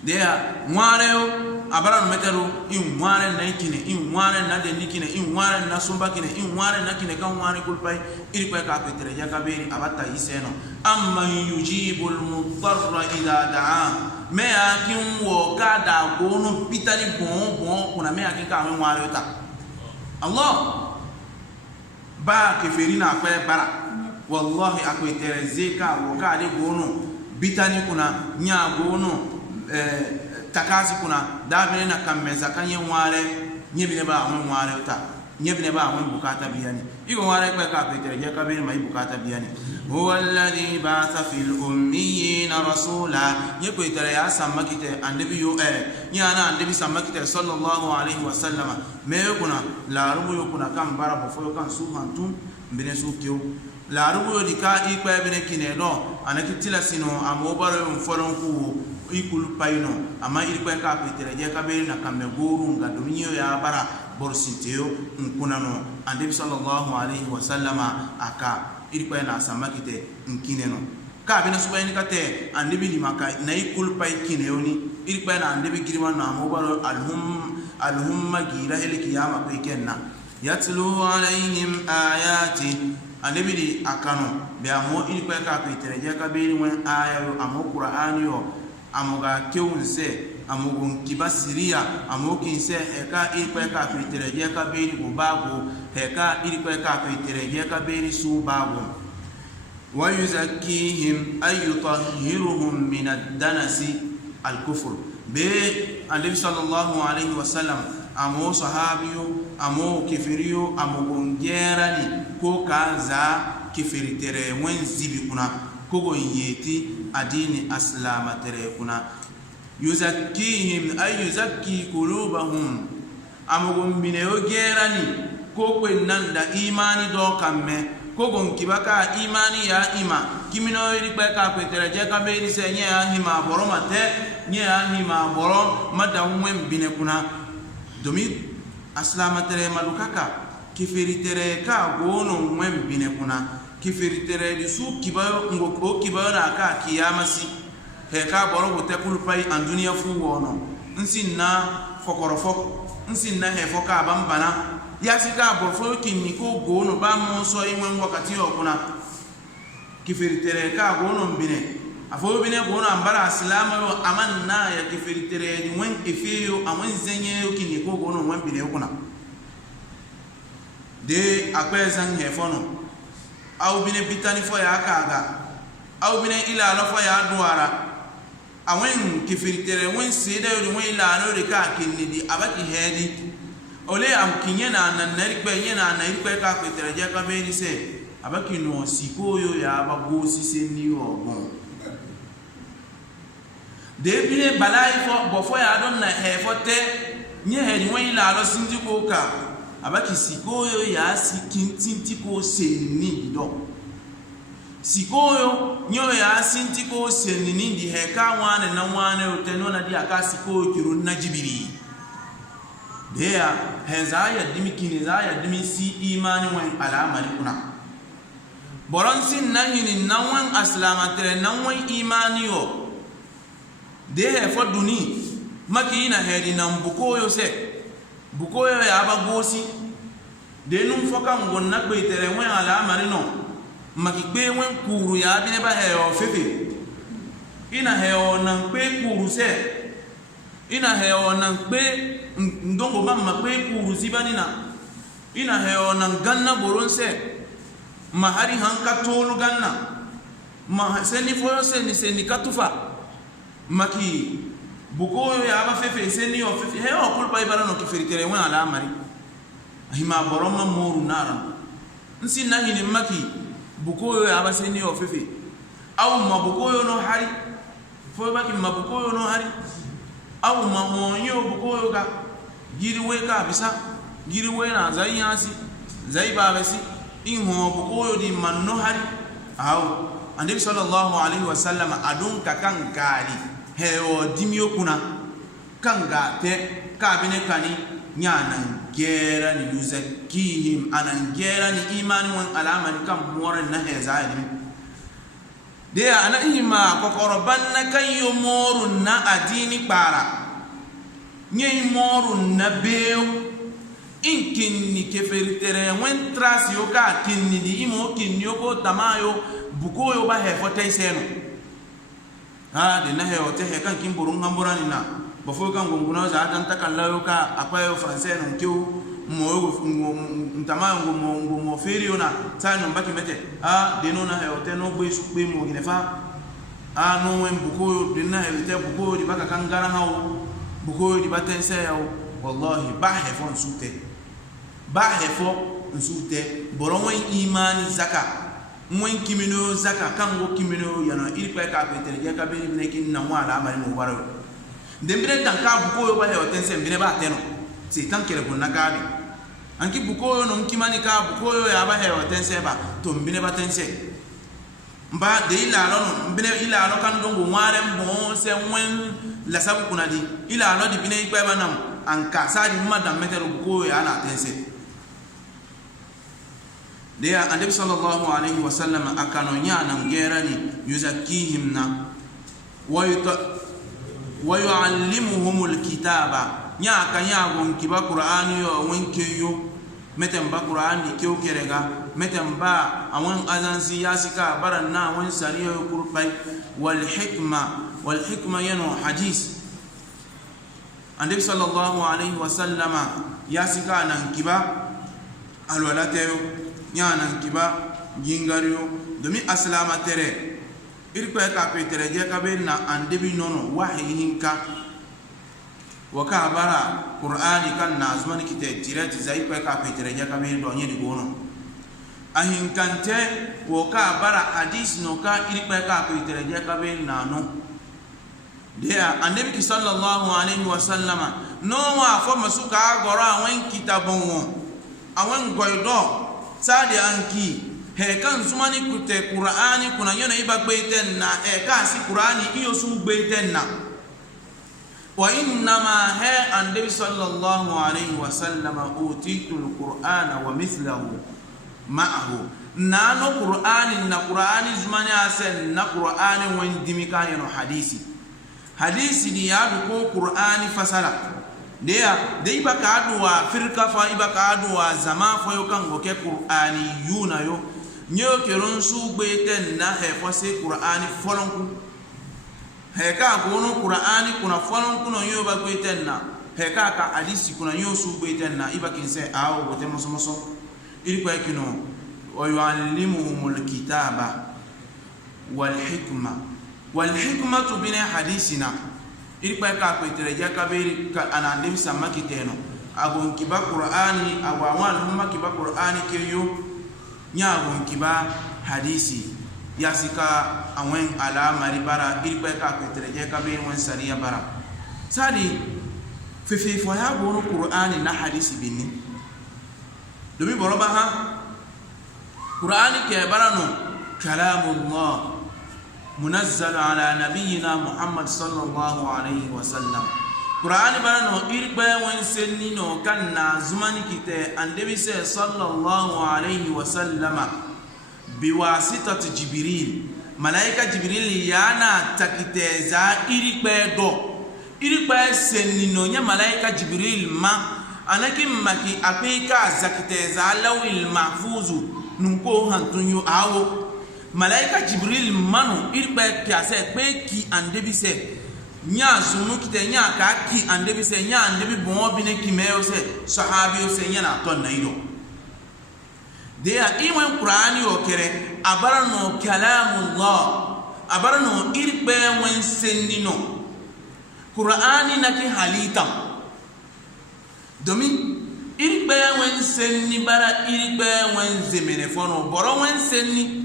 dea ngwareo abara metero in ngware na ikine in ngware na de nikine in ngware na sumba kine in ngware na kine kan ngware kulpai ilpe ka ko tereje ka beri abata iseno amma yujibul mudarra ila da'a me akin wo kada gono pitani bon kuna me akin ka wen ware ta Allah ba keferina kwa bara wallahi akwe terezeka wo kade gono bitani kuna nya gono takasi kuna dabene na kameza kanye ware nyebine ba wen ware ta nyebine ba wen bukata biyani igo ware kwa ka petereje ka beni mai bukata biyani huwa alladhi ba'atha fil ummiyina rasula yeko itare ya samakite annabi yo nyana annabi samakite sallallahu alaihi wasallam me kuna la rubu yo kuna kan bara bo fo kan su hantum bene su kyo la rubu yo dika ikwa bene kinelo anakitila sino amobaro mfolon ku ikul paino ama ilikuwa ka petereje ka beni na kamegoru ngadominyo ya bara borsiteo nkunano annabi sallallahu alaihi wasallama aka ilikuwa na samakite nkineno ka bina subayni kate annabi ni maka na ikul pay kineoni ilikuwa na annabi girma na mobaro alhumma gira heli kiyama ko ikenna yatlu alaihim ayati annabi di akano be amo ilikuwa ka petereje ka beni wen ayo amo qur'ani yo amoga keunse amogun kibasiria amokinse heka ilikuwa ka petereje ka beni ubago heka ilikuwa ka petereje ka beni subago wa yuzakkihim ay yutahhiruhum min ad-danasi al-kufr be annabi sallallahu alaihi wasallam amo sahabiyo amo kifiriyo amogun gerani ko kaza kifiritere wen zibi kuna kogo yeti adini aslama tere kuna yuzakkihim ay yuzakki qulubahum amogon bineyo gerani ko kwennan da imani do kamme kogon kibaka imani ya ima kimino rikpe ka petere je ka be se nye ya hima boro mate nye ya hima boro madamwen bine kuna domi aslama tere malukaka kifiritere ka gono mwen bine kuna kifiritere di su kibayo ngoko kibayo na ka kiyamasi he ka boro go tekul pai an duniya fu wono nsin na fokorofo nsin na he foka bambana yasika borfo kinni ko gono ba mo so inwen wakati okuna kifiritere ka gono mbine afo bine gono ambara aslama yo amanna ya kifiritere di wen efeyo amon zenye yo kinni ko gono wen bine okuna de akwezan he fono au bine bitani fo ya kaga au bine ila la fo ya duara awen kifiritere wen sida yo wen ila no de ka kinni di abaki hedi ole am kinyena na narikbe nyena na irikbe ka petereje ka beni se abaki no sikoyo ya bago sise ni ogbon de bine balai fo bofo ya don na hefote nye he ni wen ila lo sindi ko ka abaki sikoyo ya sikintinti ko senini do sikoyo nyo ya sinti ko senini di he ka wane na wane oteno na di aka sikoyo kiru na jibiri dea hezaya dimi kinezaya dimi si imani wen alamari kuna boronsin nahini nawan aslamatere nawan imani yo de fo duni makina hedi nan bukoyo se bukoyo ya bagosi de num foka ngonna kwetere wen alamari no makikpe wen kuru ya bine ba he o fefe ina he o nan kpe kuru se ina he o nan kpe ndongo mamma kwe kuruzibani na ina heo na ganna boronse mahari hanka tolu ganna ma seni foyo seni katufa maki bukoyo ya aba fefe seni o fefe heo kulpa ibara no kifiritere wen ala amari hima boroma moru nara nsi nahini maki bukoyo ya aba seni o fefe au mabukoyo no hari foyo baki mabukoyo no hari au mamonyo bukoyo ka giriwe ka bisa giriwe na zai yasi zai babesi in ho bukoyo di manno hari au annabi sallallahu alaihi wasallam adun ka kan gali he o dimyo kuna kan ga te ka bine kani nya nan gera ni yuzakihim anan gera ni imani wan alama ni kam moran na he zalim de ana ima ko korban na kayo morun na adini para nyei morun na beo inkin ni keferitere wen trasi yo ka kinni di imo kinni yo ko tamayo buko yo ba he fotay seno ha de na he o te he kan kin burun hamburani na bafo kan gonguna za dan takallayo ka apayo français non kiu mo ntama ngo ferio na tano mbaki mete de no na he o te no gbe su gbe mo ginefa no wen buko de na he te buko di baka kangara hawo buko di batense yawo wallahi ba he fon sute ba he fo nsute boron wen imani zaka mwen kimino zaka kango kimino yana ilpa ka petere ya ka be ni kin na wala amari mo baro dembire tanka buko yo ba he otense mbine ba teno si tankere kunna gabi anki buko yo no nkimani ka buko yo ya ba he otense ba to mbine ba tense mba de ila no mbine ila no kan dongo ngare mbo se wen la sabu kunadi ila no di bine ikpa ba nam anka sadi madam metero buko yo ya na tense dia anabi sallallahu alaihi wasallam akano nyana ngerani yuzakihim na wa yuallimuhumul kitaba nya kanya gon kiba qur'ani yo wenke yo metem ba qur'ani ke o kerega metem ba awan azansi yasika baranna wan sariyo qur'ai wal hikma yano hadis anabi sallallahu alaihi wasallam yasika nan kiba alwalatayo nyana kiba jingariyo domi aslama tere irko ka petere je ka be na andebi nono wahihinka waka bara qur'ani kan na azmani kite tirati zai ko ka petere je ka be do nyedi gono ahinkante waka bara hadis no ka irko ka petere je ka be na no dia annabi sallallahu alaihi wasallama no wa fo masuka gora wen kitabon awen goido sadi anki he kan sumani kute qur'ani kuna yona iba gbeiten na ka si qur'ani iyo su gbeiten na wa inna ma he annabi sallallahu alaihi wasallam utitul qur'ana wa mithluhu ma'ahu nano qur'ani zumani asen na qur'ani wendimi ka yano hadisi ni yadu ko qur'ani fasala dia de iba ka adwa firka fa iba ka adwa zama fo yo kan go ke qur'ani yuna yo nyo ke ron su gbeten na he fo se qur'ani folonku he ka go no qur'ani kuna folonku no yo ba gbeten na he ka hadisi kuna yo su gbeten na iba kin se awo go te moso iri ko ekino wa yuallimuhumul kitaba wal hikmatu bina hadisina irpa ka petere ja kabiri ka anandim sama kiteno agon kiba qur'ani awan humma kiba qur'ani keyo nya agon kiba hadisi yasika awen ala maribara irpa ka petere ja kabiri wan sariya bara sadi fefe fo ya gono qur'ani na hadisi binni domi boroba ha qur'ani ke barano kalamullah منزل على نبينا محمد صلى الله عليه وسلم قرآن برانو إربا وينسلنينو كان زماني كته النبي صلى الله عليه وسلم بواسطة جبريل ملائكة جبريل يانا تكتزا إربا سنينو يا ملائكة جبريل ما أنا كم مكي أبيكا زكتزا لو المحفوظ نمكو هنتونيو أو malaika jibril manu irbe kiase pe ki andebi se nya sunu kite nya ka ki andebi se nya andebi bon bi ne ki meyo se sahabi o se nya na ton na ido de a iwen qur'ani o kere abarano kalamullah abarano irbe wen sendino qur'ani na ki halita domi irbe wen senni bara irbe wen zemene fono boro wen senni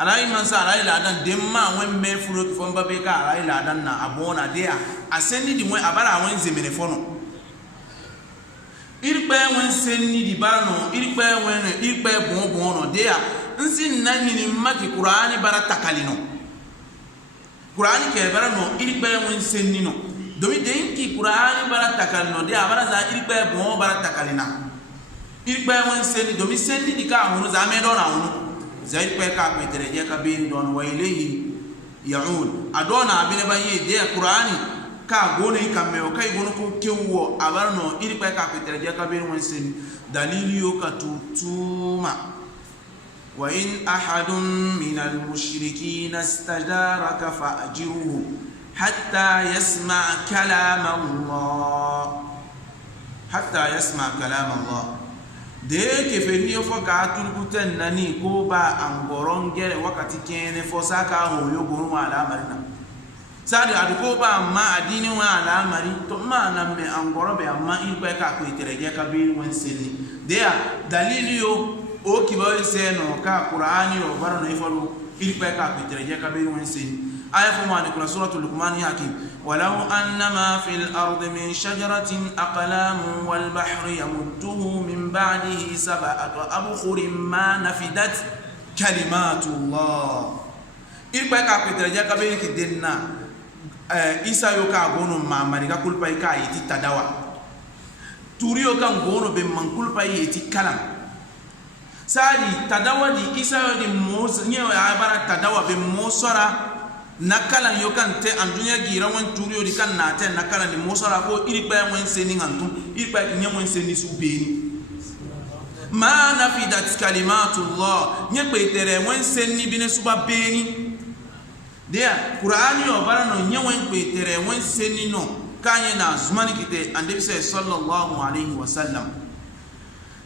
alai mansa alai ladan demma wen me furo ki fon babe ka alai ladan na abona dia asenni di wen abara wen zemene fono irpe wen senni di barano irpe wen irpe bon no dia nsin na hini maki qur'ani bara takalino qur'ani ke barano irpe wen senni no domi denki qur'ani bara takalno de abara za irpe bon bara takalina irpe won seni domi seni dika hunu za me dona hunu za irpe ka petere je ka bin don wa ilayhi yaud adona abine ba ye de qur'ani ka gone kamme o kai gono ko kewo abarno irpe ka petere je ka bin won seni dalili yo ka tutuma wa in ahadun minal mushrikeen istajaraka fa'jiruhu حتى يسمع كلام الله de ke feni fo ka tulkuten nani ko ba angorongere wakati kene fo saka ho yo gonu ala marina sadi adu ko ba ma adini wa ala mari to ma na me angorobe amma in ba ka ko iterege ka bi won seni de dalili yo o kibaw seno ka qur'ani o barano ifalo il ba ka ko iterege ka bi won seni آية فمانك سورة لقمان يحكي ولو أن ما في الأرض من شجرة أقلام والبحر يمده من بعده سبعة أبحر ما نفدت كلمات الله إلقى كابتر جاكا بيك دينا إيسا يوكا غونو ما مريكا كل بايكا يتي تدوى توريو كان غونو بمن كل باي يتي كلام سادي تدوى دي إيسا يودي موس نيو عبارة تدوى بموسورة nakala yo kan te andunya gira wan turiyo di kan na te nakala ni mosara ko iri pa wan seni ngantu iri pa nya wan seni subeni ma nafidat kalimatullah nya pe tere wan seni bine suba beni dia qur'ani yo barano nya wan pe tere wan seni no kanye na zumani kite ande se sallallahu alaihi wasallam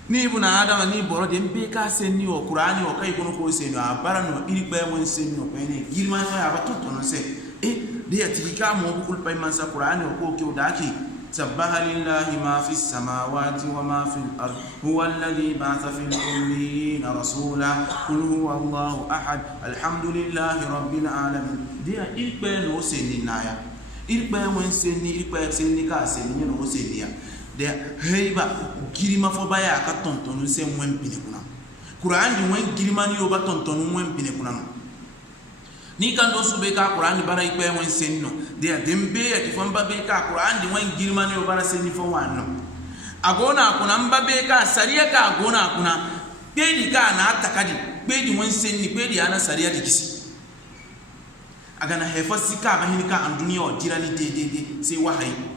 ni buna adam ni boro de mbe ka seni o qur'ani o kai kono ko seni a barano iri pa won seni o pene girma ya ba to no se de ya tika mo kul pa man sa qur'ani o ko ke udaki sabbaha lillahi ma fis samawati wa ma fil ard huwa alladhi ba'atha fil ummiyina rasula qul huwa allahu ahad alhamdulillahi rabbil alamin de ya iri pa no seni na ya iri pa won seni iri pa seni ka seni no seni ya de heiba girima fo baya ka tontonu se mwen pine kuna qur'an di wen girima ni oba tontonu mwen pine kuna no ni kan do sube ka qur'an di bara ikwe wen senno de dembe ya kifamba be ka qur'an di wen girima ni oba senni fo wanno agona kuna mbabe ka sariya ka agona kuna pedi ka na atakadi pedi wen senni pedi ana sariya di kisi agana hefa sika ba hinika anduni o dirani de se wahayi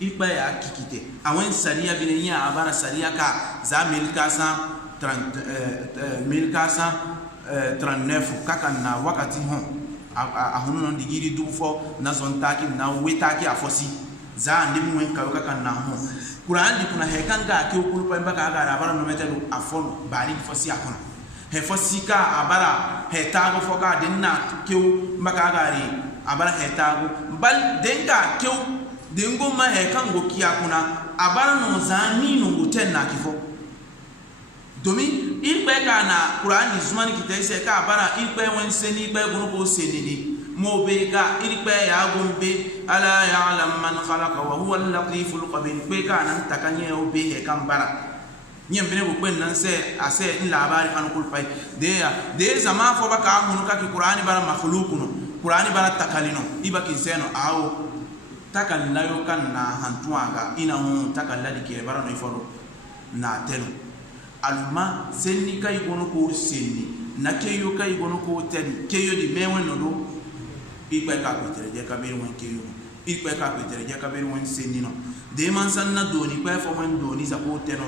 ipa ya kikite awen sariya bine ya abara sariya ka za 1439 kaka na wakati hon ahunu non digiri dufo na zontaki na wetaki afosi za ndimu wen ka kaka na hon qur'an di kuna hekanga ke okulpa mbaka aga abara no metelo afon bari fosi akona he fosi ka abara hetago foka denna ke mbaka aga ri abara hetago bal denga ke dengo ma he kango kia kuna abara no zani no gotenna kifo domi ilpe ka na qur'ani zumani kitaise ka abara ilpe wen seni ilpe gono ko senidi mo be ka ilpe ya gombe ala ya'lam man khalaqa wa huwa al-latiful khabir be ka nan takanye o be he kambara nyembene bo kwen nan se ase in labari an kulpai de zama fo baka hunu ka ki qur'ani bara makhluqun qur'ani bara takalino ibaki seno awo takal layo kan na hantuaga ina hun takal ladi ke bara no iforo na tenu alma senni kay gono ko senni na keyo kay gono ko tedi keyo di mewen no do ikpe ka petere je ka be won keyo ikpe ka petere je ka be won senni no de man san na do ni kpe fo man do ni za ko tenu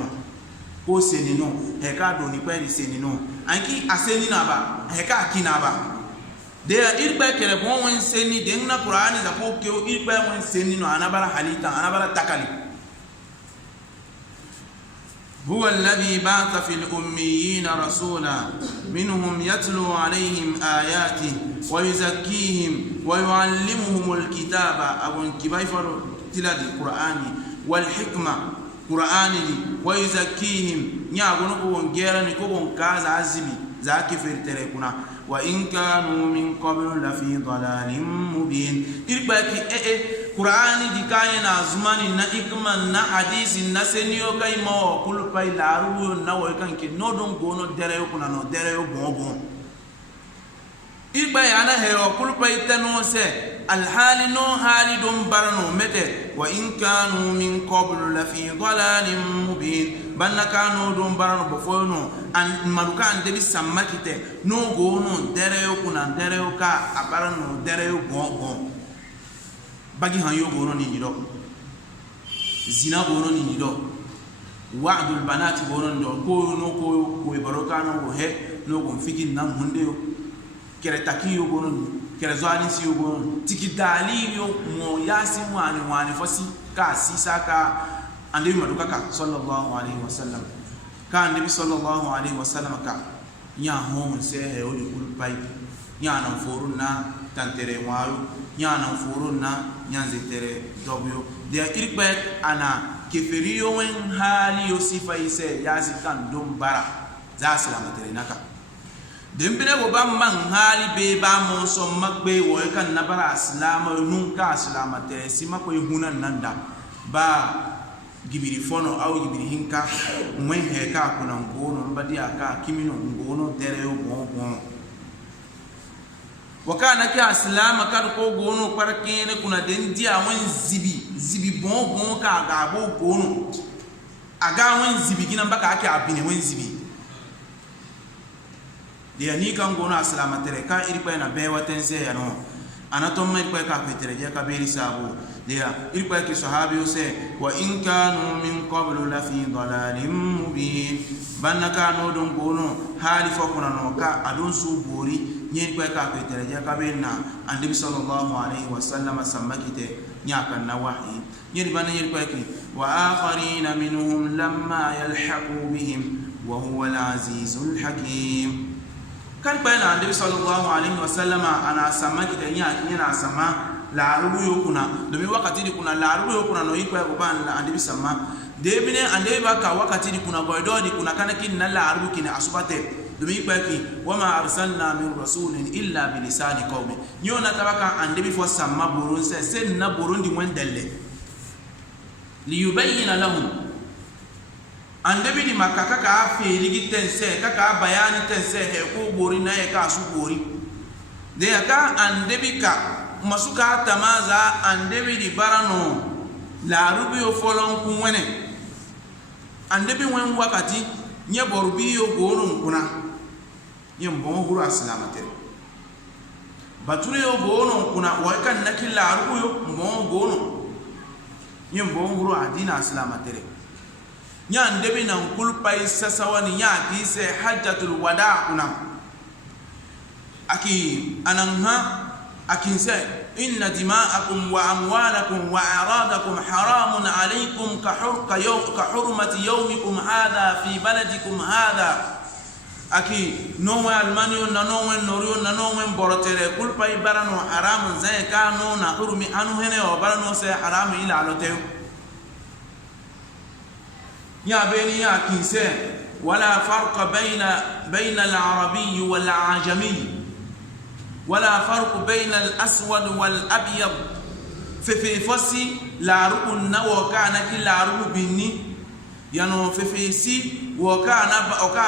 ko senni no he ka do ni kpe di senni no anki aseni na ba he ka kina ba de irbe kele bon wen seni de na qur'ani za ko ke irbe wen seni no anabara halita anabara takali huwa alladhi ba'atha fil ummiyina rasula minhum yatlu alayhim ayati wa yuzakkihim wa yuallimuhum alkitaba abun kibayfaru tiladi qur'ani wal hikma qur'ani wa yuzakkihim nya gono ko ngera ni ko gon kaza azimi za kifir tere kuna wa in kanu min qablu la fi dalalin mubin irbaki qur'ani dikayena zumani na ikman na hadisi na seniyo kai mo kulpai laru na wo kan ki nodon gono dere kuna no dere yo bonbon irba yana hero kulpai tano se الحال نو حال دون برنو متى وإن كانوا من قبل لفي ضلال مبين بنا كانوا دون برنو بفونو أن ملوكا أن دبي سمكته نو غونو دريو كنا دريو كا أبرنو دريو غون باقي هنيو غونو نيجيدو زنا غونو نيجيدو وعد البنات غونو نيجيدو كو نو كو يبروكا نو هي نو غون فيكي نام هنديو kere takiyo gonon kere zwani si yo gonon tiki dalilio mo yasi wani fosi ka sisa ka ande maduka ka sallallahu alaihi wasallam ka ande sallallahu alaihi wasallam ka nya hon se he o di kulpai nya na foruna tantere wayo nya na foruna nya zetere dobyo dia irpet ana keferiyo wen hali yo sifa ise yasi kan dum bara za salama tere naka dembene go bam man hali be ba mo so magbe wo kan nabara islama nun ka islama te sima ko hunan nanda ba gibiri fono au gibiri hinka mwen he ka kuna ngono mbadi aka kimino ngono dere yo bon wakana ka islama ka ko gono parakene kuna dendi a wen zibi bon ka ga bo gono aga wen zibi gina mbaka ake abine wen zibi dia ni kan gono aslama tere ka iri kwa na bewa tense ya no anatom mai kwa ka petere je ka beri sabu dia iri kwa ki sahabi use wa in kanu min qablu la fi dalalin mubin banna kanu don gono hali fokuna no ka adon su bori ni kwa ka petere je ka benna andi sallallahu alaihi wasallam samakite nya kan na wahi ni banna ni kwa ki wa akharina minhum lamma yalhaqu bihim wa huwa al-azizul hakim kan bayna andi sallallahu alaihi wasallama ana sama kitanya yana sama la ruyo kuna domin wakati di kuna la ruyo kuna no ikwa ko ban andi sama debine andi baka wakati di kuna goido di kuna kana kin na la ruyo kin asubate domin ikwa ki wama arsalna min rasulin illa bi lisani qaumi nyona tabaka andi bi fo sama burun se na burundi wendalle li yubayyana lahum andebi di makaka ka afeli gitense kaka bayani tense he ko bori na e ka su bori de aka andebi ka masuka tamaza andebi di barano la rubi o folon ku wene andebi wen wakati nye borbi o gonu kuna nye mbon huru aslamate bature o gonu kuna wa kan nakilla rubu yo mbon gonu nye mbon huru adina aslamate nya ndebi na kulpai sasawani nya kise hajjatul wada kuna aki ananha akinse inna dima'akum wa amwalakum wa a'radakum haramun alaykum ka hurmati yawmikum hadha fi baladikum hadha aki nowe almanio na nowe norio na nowe borotere kulpai barano haramun zai ka no na hurmi anu hene o barano se haramu ila alotew يا بني يا كنسان ولا فرق بين العربي والعجمي ولا فرق بين الأسود والأبيض في فسي لا رؤون وكان كلا رؤو بني يانو في سي وكان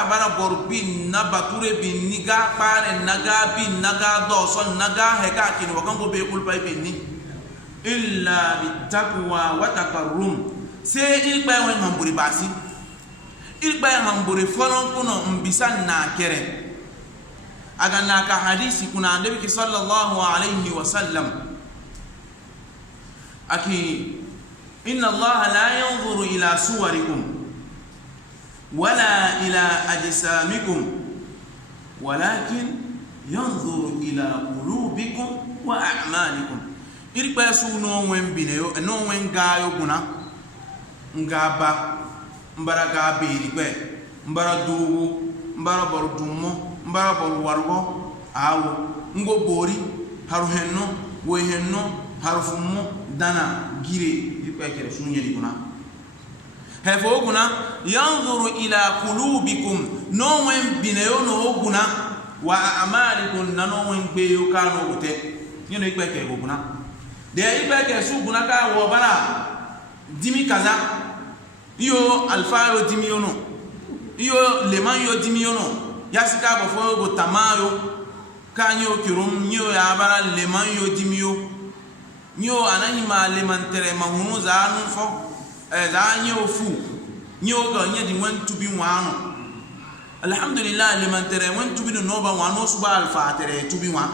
بنا بربين نبتوري بني غا بار نغا بن نغا دوسون نغا هكاكين وكان بو بيقول باي بني إلا بالتقوى وتكرم se ilba wen hamburi basi ilba hamburi folon kuno mbisa na kere aga na ka hadisi kuna nabi sallallahu alayhi wasallam aki inna Allah la yanzuru ila suwarikum wala ila ajsamikum walakin yanzuru ila qulubikum wa a'malikum ilba suno wen bineyo no wen gayo kuna ngaba mbara gabe ligbe mbara duwu mbara borudumo mbara boru wargo awo ngo bori haru henno we henno harufumo dana gire ligbe kere sunye likuna hefo guna yanzuru ila qulubikum no wen bineyo no guna wa a'malikum nano wen gbeyo kanu ote nyino ligbe kere guna de ligbe kere su guna ka wo bana dimi kaza iyo alfa yo dimi yono iyo leman yo dimi yono yasika bo fo go tamayo kanyo kirum nyo ya bara leman yo dimi yo nyo anani ma le mantere ma hunu za nu fo za nyo fu nyo ga nya di wan tubi wano alhamdulillah le mantere wan tubi no ba wano suba alfa tere tubi wa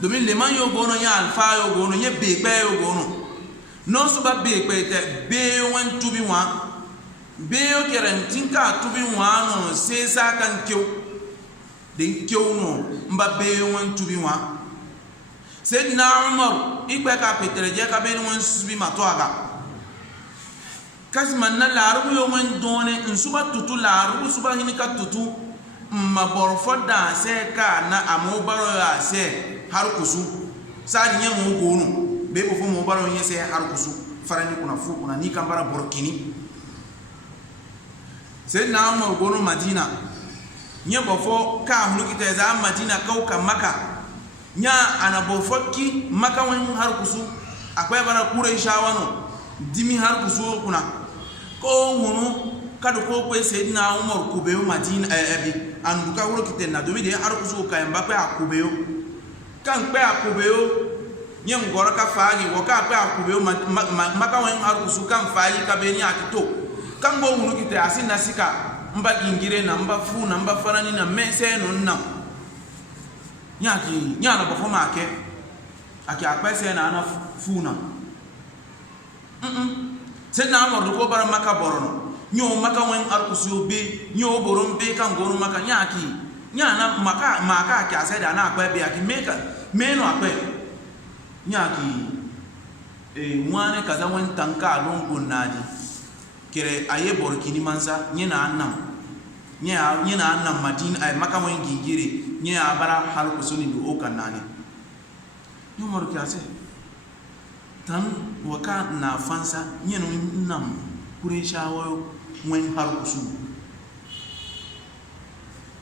domin le man yo gono nya alfa yo gono nya be pe yo gono no suba be pe te be wan tubi wa be yo keren tinka tubi wano se sa kan kyo de kyo no mba be wan tubi wa Sayyidina Umar ikpe ka petere je ka be wan subi matwaga kasman na laru yo man done in suba tutu laru suba hini ka tutu ma borfoda se ka na amobaro ya se har kusu sadi nya mo gono be bo fo mo baro nya se har kusu farani kuna fu kuna ni kambara borkini Sayyidina Umar gono Madina nya bo fo ka hunu kita za Madina kauka Maka nya ana bo fokki Maka wan har kusu akwai bara Quraysh wano dimi har kusu kuna ko hunu kadu ko kwe Sayyidina Umar kubeyo Madina abi anduka wuro kita na domi de har kusu ka Mbappe akubeyo kan pe akubeyo nyem gora ka faagi wo ka pe akubeyo Maka wan har kusu kan faali ka be ni akito kan bo hunu kita asin nasika mba gingire na mba fu na mba farani na mese no na nyaki nyana bo foma ake akpese na ana fu na se na amor ko bara Maka borono nyo Maka wen arkusu be nyo boron be kan goro Maka nyaki nyana maka ake ase da na akpa be aki meka meno akpa nyaki mwane kaza wen tanka longo nadi kere aye borkini mansa nyina annam nyina annam Madina Maka wen gingire nya bara hal kusuni do okanani numero kiase tan waka na fansa nyeno nam kuresha wo wen hal kusu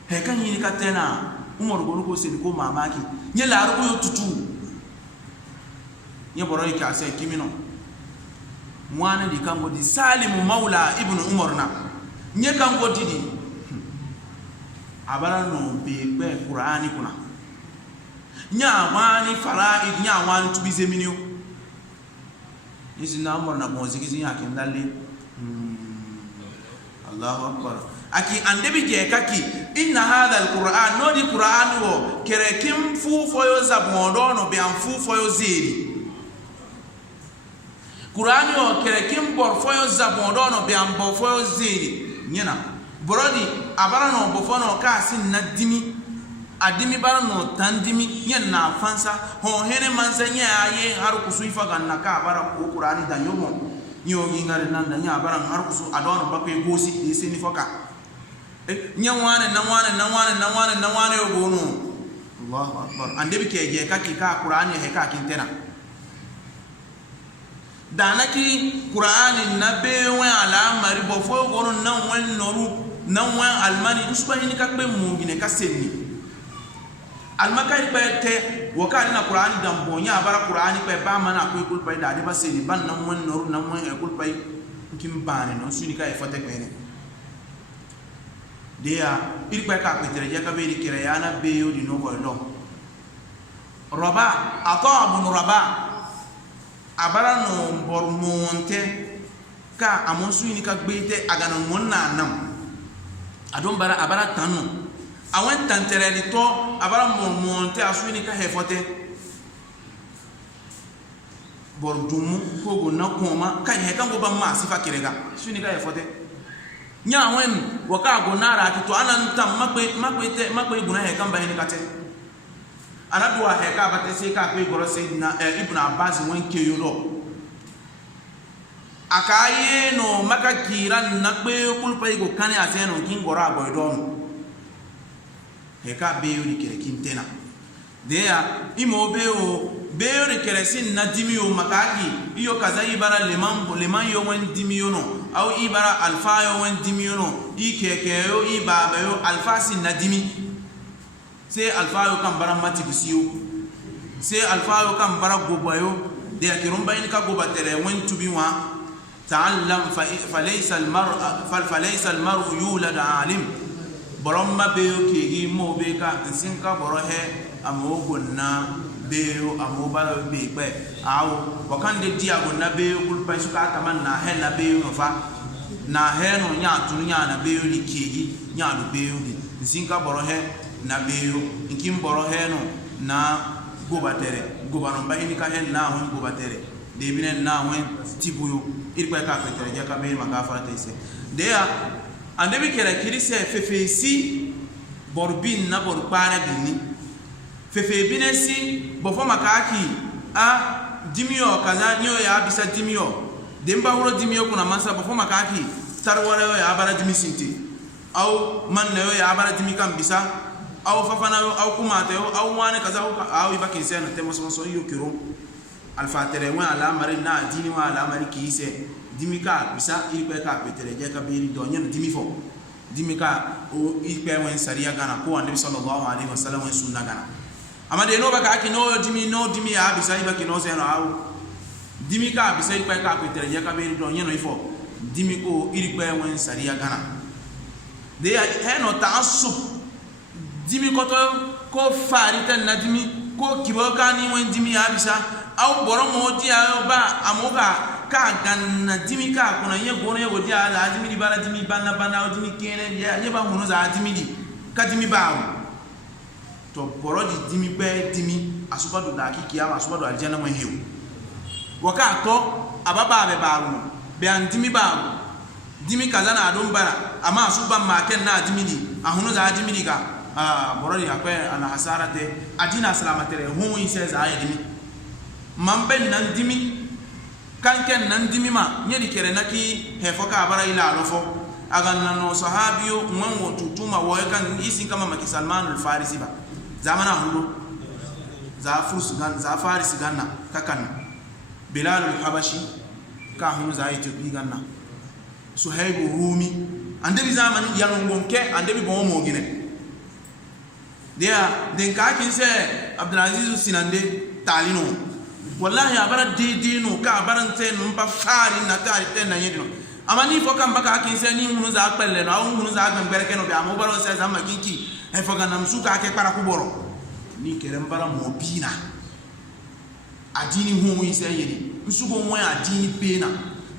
he kan yini katena umar gonu ko se ko mamaki nya la ru yo tutu nya boro kiase kimino mwana di kango di Salim Maula ibn Umar na nya kango didi abara no be Qur'ani kuna nya wani faraid nya wani tubize minio izi na amor na bonzigizi yake ndale Allahu akbar aki andebi je kaki inna hadha alquran no di Qur'an wo kerekim fu foyo zabondo no be am fu foyo zeri Qur'an wo kerekim bor foyo zabondo no be am bor foyo zeri nyena brodi abara no bofono ka sin na dimi adimi bara no tandimi yen na fansa ho hene mansa nya aye har kusuifa ganna ka bara ko Qur'ani da yomo nyogi ngare nan da nya bara har kusu adono bakwe gosi de seni foka nya wane na wane yogono Allahu akbar ande bi keje ka ki ka Qur'ani he ka kintena danaki Qur'ani na bewe ala mari bofo gono nan wan noru nan wan almani usbahini ka be mungine ka senni almakari pete wakani na Qur'ani dambonya bara Qur'ani pe ba mana ko kul pay da de baseni ban nan wan noru nan wan kul pay kim bane no suni ka e fote ko ene dia il pe ka petere ya ka be di kire yana be yo di no ko do roba atabun roba abara no bor monte ka amon suni ka gbete agana monna nam adon bara abara tanu awen tantere ni to abara monte asuni ka hefote bor dumu ko go na koma ka he kan go ba ma sifa kirega suni ka hefote nya wen waka go nara to anan tam makwe guna he kan ba ni kate anadwa he ka bate se ka pe goro Sayyidina Ibn Abbas wen ke yudo akaye no Maka kiran na pe kulpa go kane aseno kin gora boy don he ka be yuri kere kintena deya imo be o be yuri kere sin na dimiyo makaki iyo kaza ibara leman yo wen dimiyo no au ibara alfa yo wen dimiyo no ikeke yo ibaba yo alfa sin na dimi se alfa yo kan bara mati bisiyo se alfa yo kan bara gobayo deya kirumba in ka gobatere wen tubi wa ta'allam falaysa al-mar'u yulad 'alim boromma be yo kegi mo be ka sinka boro he amogonna beyo amoba be pe awo wakande dia go na beyo kulpa suka taman na he na beyo no fa na he no nya tunu nya na beyo ni keyi nya no beyo ni nsinka boro he na beyo nkim boro he no na gobatere gobano ba ini ka he na won gobatere de bine na won tibuyo irpa ka fetere ja ka be maka farata ise de ya ande bi kera kirise fefesi borbin na bor para binni fefe binesi bofo makaki a dimio kaza nyo ya bisa dimio demba wuro dimio kuna masa bofo makaki tarwara ya bara dimisinti au manne ya bara dimikam bisa au fafana au kumate au wane kaza au ibaki sena temo so yo kiro alfatere wa ala mari na dini wa ala mari kise dimika bisa ilpe ka petere je ka biri donyen dimifo dimika o ilpe wen sariya gana ko annabi sallallahu alaihi wasallam wen sunna gana amade no baka akino dimi ya bisa ibaki no se no au dimika bisa ilpe ka petere je ka biri donyen no ifo dimiko ilpe wen sariya gana de ya heno ta'assub dimi ko to ko farita na dimi ko kiboka ni wen dimi ya bisa au boro mo ti ayo ba amoga ka ganna dimi ka kuna ye gono ye wodi ala dimi di bara dimi banna o dimi kene ye ba hunu za dimi di ka dimi ba to boro di dimi be dimi asuba do da ki kiyama asuba do aljanna mo hewu waka to ababa be ba no be an dimi ba dimi kaza na adon bara ama asuba ma ken na dimi di ahunu za dimi di ka boro di akwe ana hasarate adina salamatere hu ise za ya dimi mamben nan dimi kanken nan dimi ma nyedi kere naki hefoka abara ila alofo aga nano sahabiyo mwango tutuma woekan isi kama maki Salman al-Farisi ba zamana hulo za Farisi ganna kakan Bilal al-Habashi ka hunu za Ethiopia ganna Suhaib Rumi andebi zamani yanongonke andebi bomo gine dia den ka kinse Abdulaziz Sinande talino wallahi abara dede no ka abarante no mba fari na ta ite na yedino amani fo kan baka kinse ni hunu za akpelle no awun hunu za agbengbere ke no bi amo baro se za makinki e fo ganam suka ke para ku boro ni kere mbara mo bina adini hu ise yedi nsugo nwa adini pe na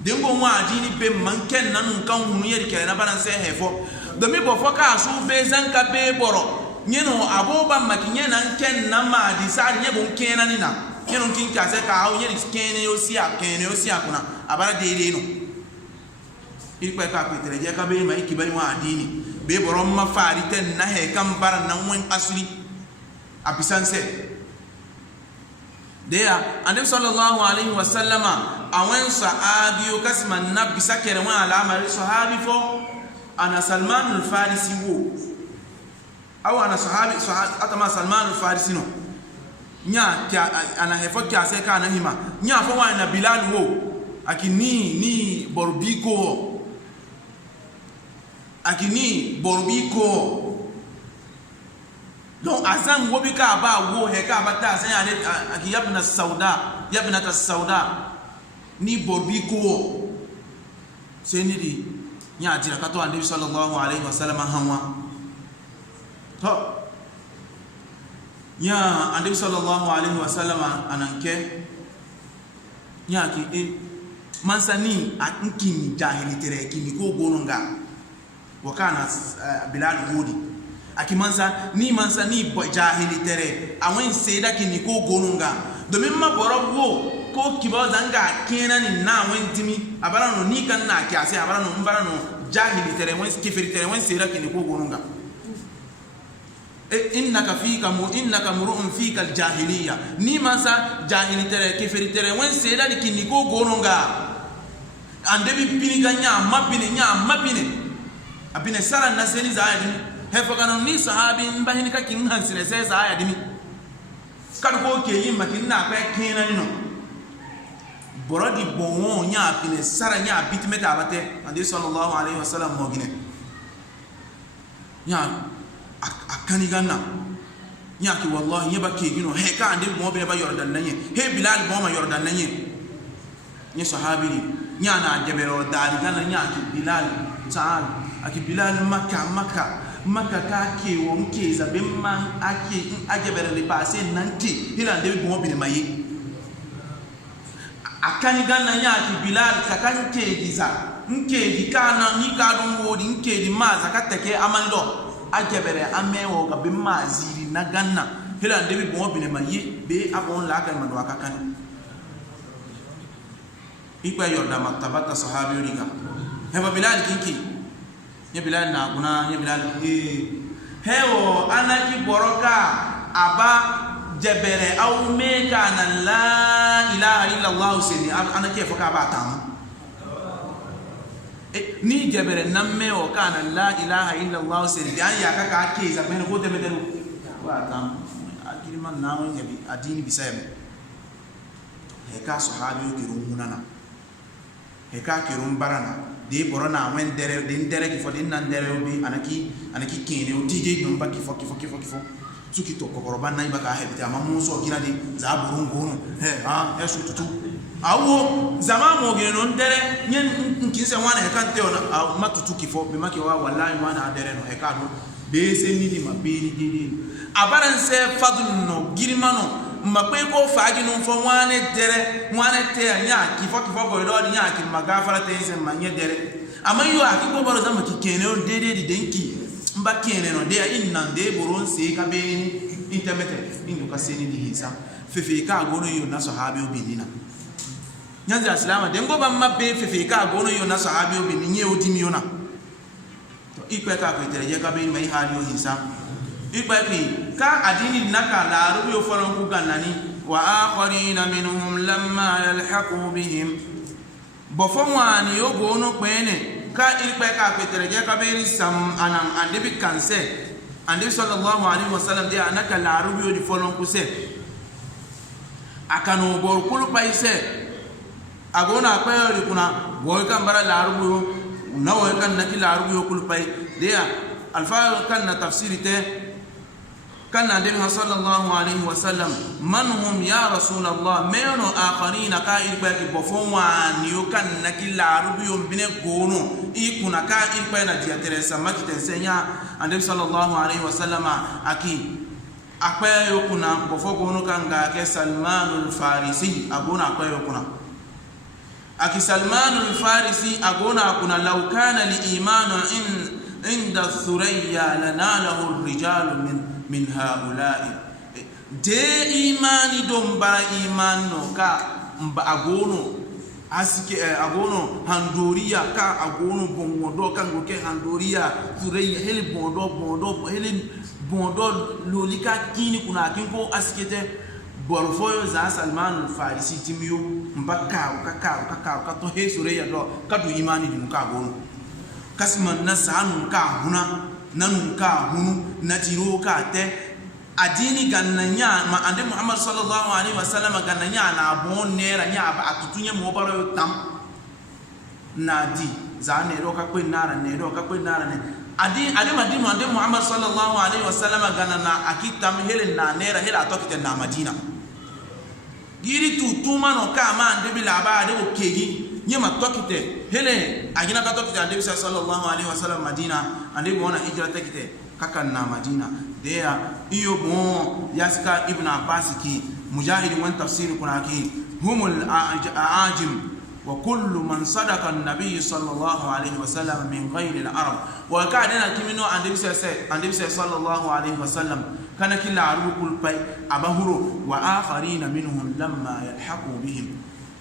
dengo nwa adini pe manken na nu kan hunu yedi kere na baranse hefo domi bo fo ka su be zanka be boro nyeno aboba makinye na nken na ma di sa nye bon kena ni na nyeno kin ka se ka awu nyedi kene yo si akuna abara de no ilpa ka petere je ka be ma ikibani wa adini be boro ma fari ten na he kan bara na wen asri abisanse dia ande sallallahu alaihi wasallama awen sahabi kasma nabi sakere wa alama sahabi fo ana Salman al-Farisi wo au ana sahabi atama Salman al-Farisi no nya kya ana hefo kya se ka na hima nya fo wa na Bilal wo akini borbiko donc azan wo bi ka ba wo he ka ba ta san ade aki yabna sauda ni borbiko seni di nya jira ka to ande sallallahu alaihi wasallam hanwa to nya ande sallallahu alaihi wasallam ananke nya ki mansani akinki jahili tere kini ko gononga wakana Bilal wodi akimansa ni jahili tere awen seda kini ko gononga domin ma borowo ko kibo zanga kena ni na wen dimi abara no ni kan na kiase abara no mbara no jahili tere wen kifiri tere wen seda kini ko gononga innaka mur'un fika aljahiliya ni mansa jahili tere kifiri tere wen seda kini ko gononga ande bi piniga nya mabine abine sara naseni za ayadimi hefo kana ni sahabi mbahini ka kin hansire se za ayadimi kad ko ke yin makin na kwa kena ni no borodi bonwo nya abine sara nya bitime ta abate ande sallallahu alaihi wasallam mogine nya akani ganna nya ki wallahi yeba ke gino he ka ande mo be ba yordan nanye he Bilal mo ma yordan nanye ni sahabi nya na jebero dari ganna nya ki Bilal ta'al aki Bilal makka maka ka ke won ke zabe man ake ajebere le passé nanke hila de bon bi mayi akani ganna nya ki Bilal kakan ke giza nke di kana ni ka don wodi nke di ma zakateke amando ajebere amewo ga be maziri na ganna hila de bon bi mayi be abon la ka mando akakan ikwa yorda maktabata sahabi riga heba Bilal kinki ya Bilal na kuna ya Bilal hewo anaki boroka aba jabere au meka na la ilaha illa Allah sini anaki foka ba tam ni jabere namme o kana la ilaha illa Allah sini dan ya kaka ke za men ko te medelu wa tam akiri man na won yabi adini bisayem he ka sahabi kirunana he ka kirun barana de borona wen dere ki fo din nan dere bi anaki kene o tije no ba ki fo suki to ko roban nay baka hebti ama muso kina di za burun gono su tutu awo zama mo ge non dere nyen nkinse wana he kan te ona matutu ki fo be maki wa wallahi wana dere no he ka do be se ni di mabiri di abaran se fadun no girimano mapé ko faagi no fo wane te nya ki fo ko do nya ki magafara te se manye dere amayo akiko baro zama ki kene on dede di denki mba kene no de inna de boron se ka be intermete indu ka seni di hisa fefe ka gono yo na sahabi obinina nyanza salama de ngoba mabbe fefe ka gono yo na sahabi obinina o dimi yo na to ikwe ka ko tere ka be mai hali yo hisa ikbapi ka adini naka la rubi yo folon ku ganani wa akharina minhum lamma yalhaqu bihim bofomwani yo gono pene ka ikpe ka petereje ka be sam anan andibi kanse andi sallallahu alaihi wasallam de anaka la rubi yo di folon ku se akano bor kulu paise agona kwa yo kuna boy kan bara la rubi yo na wo kan naki la rubi yo kulu pai de alfa kan na tafsiri te كان النبي صلى الله عليه وسلم من هم يا رسول الله من آخرين كائن باقي بفوان يكن نكيل عربي بين كونو يكون كائن بين جاترس ما كتنسيا النبي صلى الله عليه وسلم أكيد أكبر يكون بفوانو كان جاك سلمان الفارسي أقول أكبر يكون أكيد سلمان الفارسي أقول أكون لو كان الإيمان عند الثريا لناله الرجال من هؤلاء de imani dom bara iman no ka agono asike agono handoria ka agono bongodo kango ke handoria tureya heli bondo heli bondo lolika kini kuna kinko asikete borfoyo za Salman al-Farisi timiyo mbaka ka to he sureya do kadu imani dum ka agono kasman nasanu ka huna nanu ka hunu natiro ka te adini gananya ma ande Muhammad sallallahu alaihi wasallam gananya na bon nera nya ba atutunye mo baro tam nadi za ne ro ka kwe nara ne adi madi ande Muhammad sallallahu alaihi wasallam ganana akitam hele na nera hele atokite na Madina giri tutuma no ka ma ande bilaba ade okegi nyema tokite hele agina ka tokite ande sallallahu alaihi wasallam Madina ande bona hijra tekite kakan na Madina dea iyo bon yaska ibn Abbas ki mujahid man tafsir kuna ki humul aajim wa kullu man sadaqa an-nabiy sallallahu alaihi wasallam min ghayri al-arab wa kadana kimino ande sallallahu alaihi wasallam kana kila arukul pay abahuru wa akharina minhum lamma yalhaqu bihim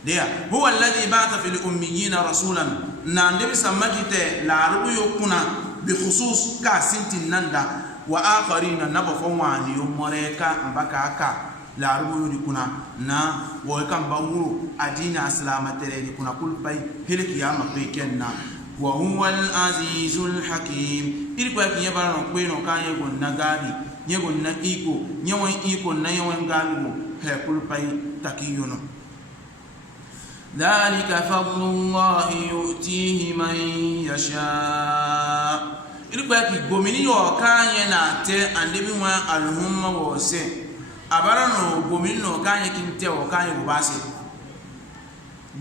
dea huwa alladhi ba'atha fil ummiyina rasulan na ande samakite la arubu yokuna bi khusus ka sintin nanda wa akharina nabafawani yumoreka mbaka ka la arubu yukuna na wa kan bawuru adina aslamatere kuna kulpai hele kiyama pekenna wa huwa al-azizul hakim ilikuwa kiyabara no kweno kanye gonna gadi nyegon na iko nyewon iko na yewon galibo he kulpai takiyono dhalika fadlullahi yu'tihi man yasha ilikuwa ki gomini yo kanye na te andebi wa alhumma wose abarano gomini no kanye kinte o kanye bubase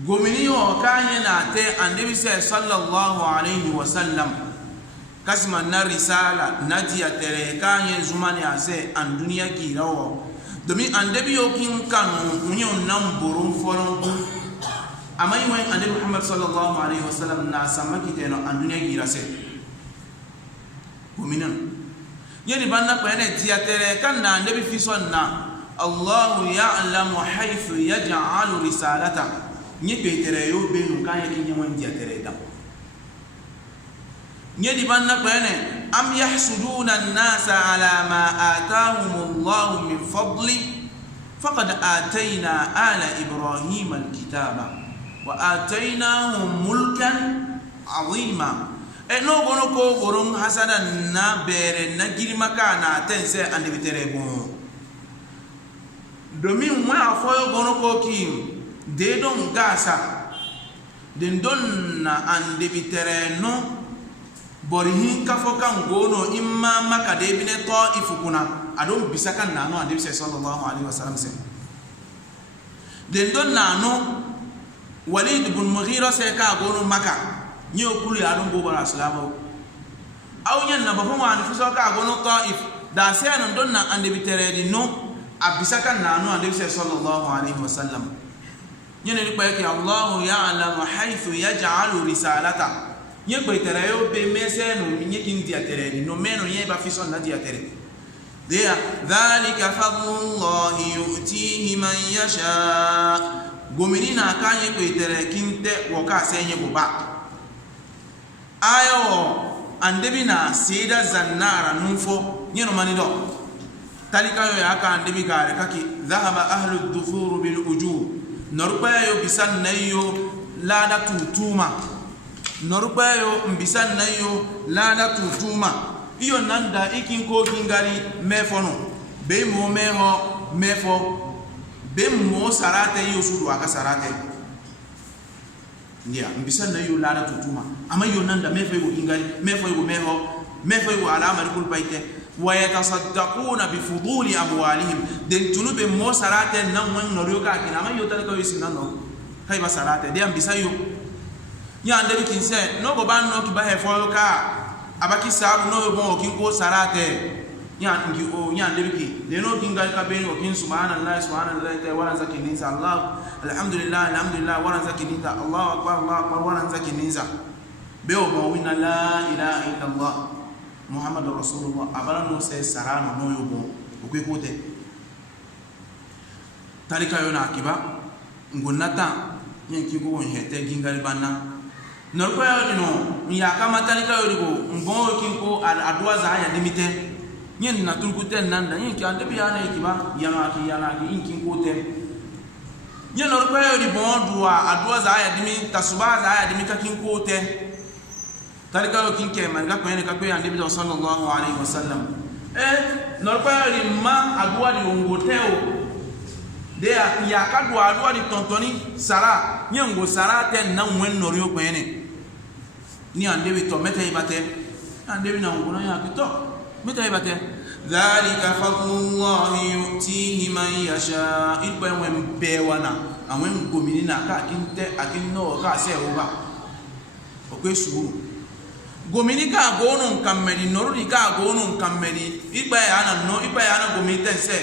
gomini yo kanye na te andebi sallallahu alaihi wasallam kasima na risala na dia tere kanye zumani ase an duniya girawo domin annabi yokin kanu unyon nan burun foron ku amai wai annabi Muhammad sallallahu alaihi wasallam na samaki teno an duniya girase kuminan yani banna ko ene dia tere kan na annabi fi sonna Allah ya'lamu haythu yaj'alu risalata ni pe tere yo be nu kan yakin ywan dia tere da nyedi banna ko ene am yahsuduna an-nasa ala ma atahum Allah min fadli faqad atayna ala ibrahim al-kitaba wa ataynahum mulkan azima no gono ko goron hasana na bere na girma kana tense ande bitere bon domin wa afoyo gono ko kim de don gasa den don na ande bitere no borihin kafo kan gono imma maka de bine to ifukuna adon bisaka nano ande bi sallallahu alaihi wasallam se den don nano Walid ibn Mughira se ka gono maka nyo kulu ya don gobo islamu aw nyen na bafo wa anfu so ka gono taif da se nan don na ande bi teredi no abisaka nano ande bi sallallahu alaihi wasallam nyene ni pa yake Allah ya'lamu haythu yaj'alu risalata nye ko iterayo be mese no nye kindi atere no meno nye ba fiso na di atere dia dhalika fadlullahi yu'tihi man yasha gominina kanye ko itere kinte woka senye buba ayo andebina sida zannara nufo nye no manido talika yo ya ka andebi gare kaki dhahaba ahlu ad-dufur bil ujur norbayo bisan nayo lada tutuma norbayo mbisan nayo lada tutuma iyo nanda ikin ko kingari mefono be mo meho mefo be mo sarate yo sudu aka sarate ndia mbisan nayo lada tutuma ama yo nanda mefo yo kingari mefo yo mefo yo alama rikul baite wa yatasaddaquna bi fuduli amwalihim den tunube mo sarate nan wan noriyo ka kina ama yo talaka yo sinano kai ba sarate dia mbisayo ya ndebi kinse no go ban no ki ba he fo ka abaki sabu no bon kin ko sarate ya ngi o ya ndebi ki de no kin gal ka be no kin subhanallahi ta wala zakininza Allah alhamdulillah wala zakininza Allahu akbar wala zakininza be o mo wina la ilaha illa Allah Muhammadur Rasulullah abala no se sarano no yo bon o ko kote talika yo na akiba ngonata yen ki go hete gingal banna norko ya dino ya kama talika yo digo mbon kinko adwa za ya limite nyen na turkute nanda yen ki ande biya na ikiba yana ki inkin kote nyen norko ya di bon duwa adwa za ya dimi tasuba za ya dimi ka kin kote talika yo kinke man ga ko ene ka ko ande bi sallallahu alaihi wasallam norko ya di ma adwa di ngoteo de ya kadwa adwa di tontoni sara nyengo sara te na mwen norio ko ene ni andebi to meta ibate andebi na ngona ya kito meta ibate dhalika fadlullahi yu'tihi man yasha iba wen bewana awen gominina ka kinte akinno ka se oba okwe suru gominika gonun kammeni norudi ka gonun kammeni iba yana gomite se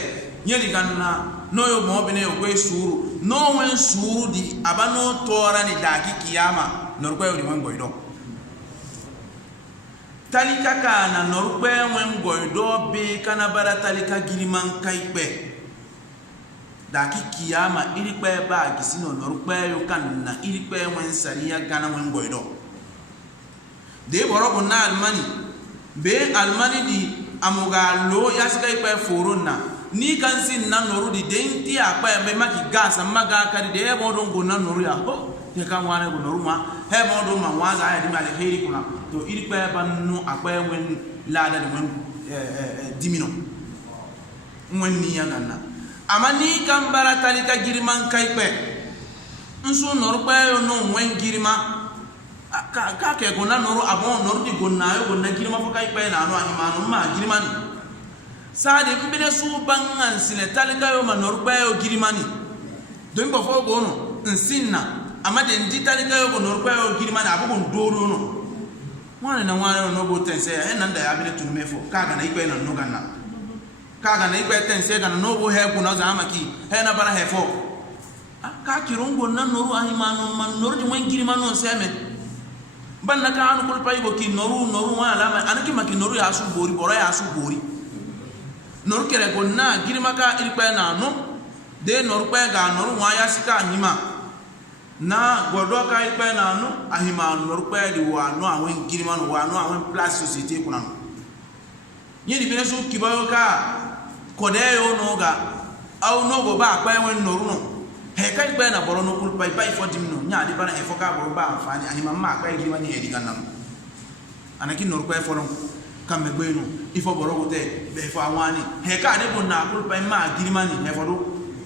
nyeli ganna noyo mo bene okwe suru no wen suru di abano tora ni daki kiyama norko yo di wen goido talika kana norko wen goido be kana bara talika giriman kaipe daki kiyama iripe ba gisino norko yo kanna iripe wen sariya gana wen goido de boro na almani be almani di amuga lo yasika ipe foronna ni kan sin na noru di denti akpa be maki gas maga kadi de mo don go na noru ya ho te kan wane go noru ma he mo don ma waza ya di ma le heri kuna to iri pa ban no akpa wen lada di wen dimino wen ni ya ganna amani kan barata li ka girman kai pe nso noru pa yo no wen girma ka ke go na noru abon noru di go na yo go na girma fo kai pe na no ahima no ma girma ni sade mbene su bangan sine talika yo manorba yo girimani don ba fo gono nsinna amade ndi talika yo manorba yo girimani abugo ndoro no wana na wana no go tense e na nda ya bine tunu mefo kaga na ikpe na no ganna kaga na ikpe tense ga no go he ku na za amaki he na bara he fo ka kirungo na noru ahimano man noru di wen giri mano seme banna ka anu kul pay go ki noru wala anaki maki noru ya su bori bora ya su bori noru kere go na giri maka ikpe na no de noru pe ga noru wa ya sika anyima na godo ka ikpe na no ahima noru pe di wa no awon giri mano wa no awon plus society kuna no yedi bine su kibayo ka kodeyo no ga au no go ba pa wen noru no he ka ikpe na boro no kul pay for dimno nya di bana e foka boro ba afani ahima ma ka giri mani e di ganna anaki noru pe for no kamme gbenu ifo boro go te be fo awani he ka de bo na kul pay ma giri mani he fo do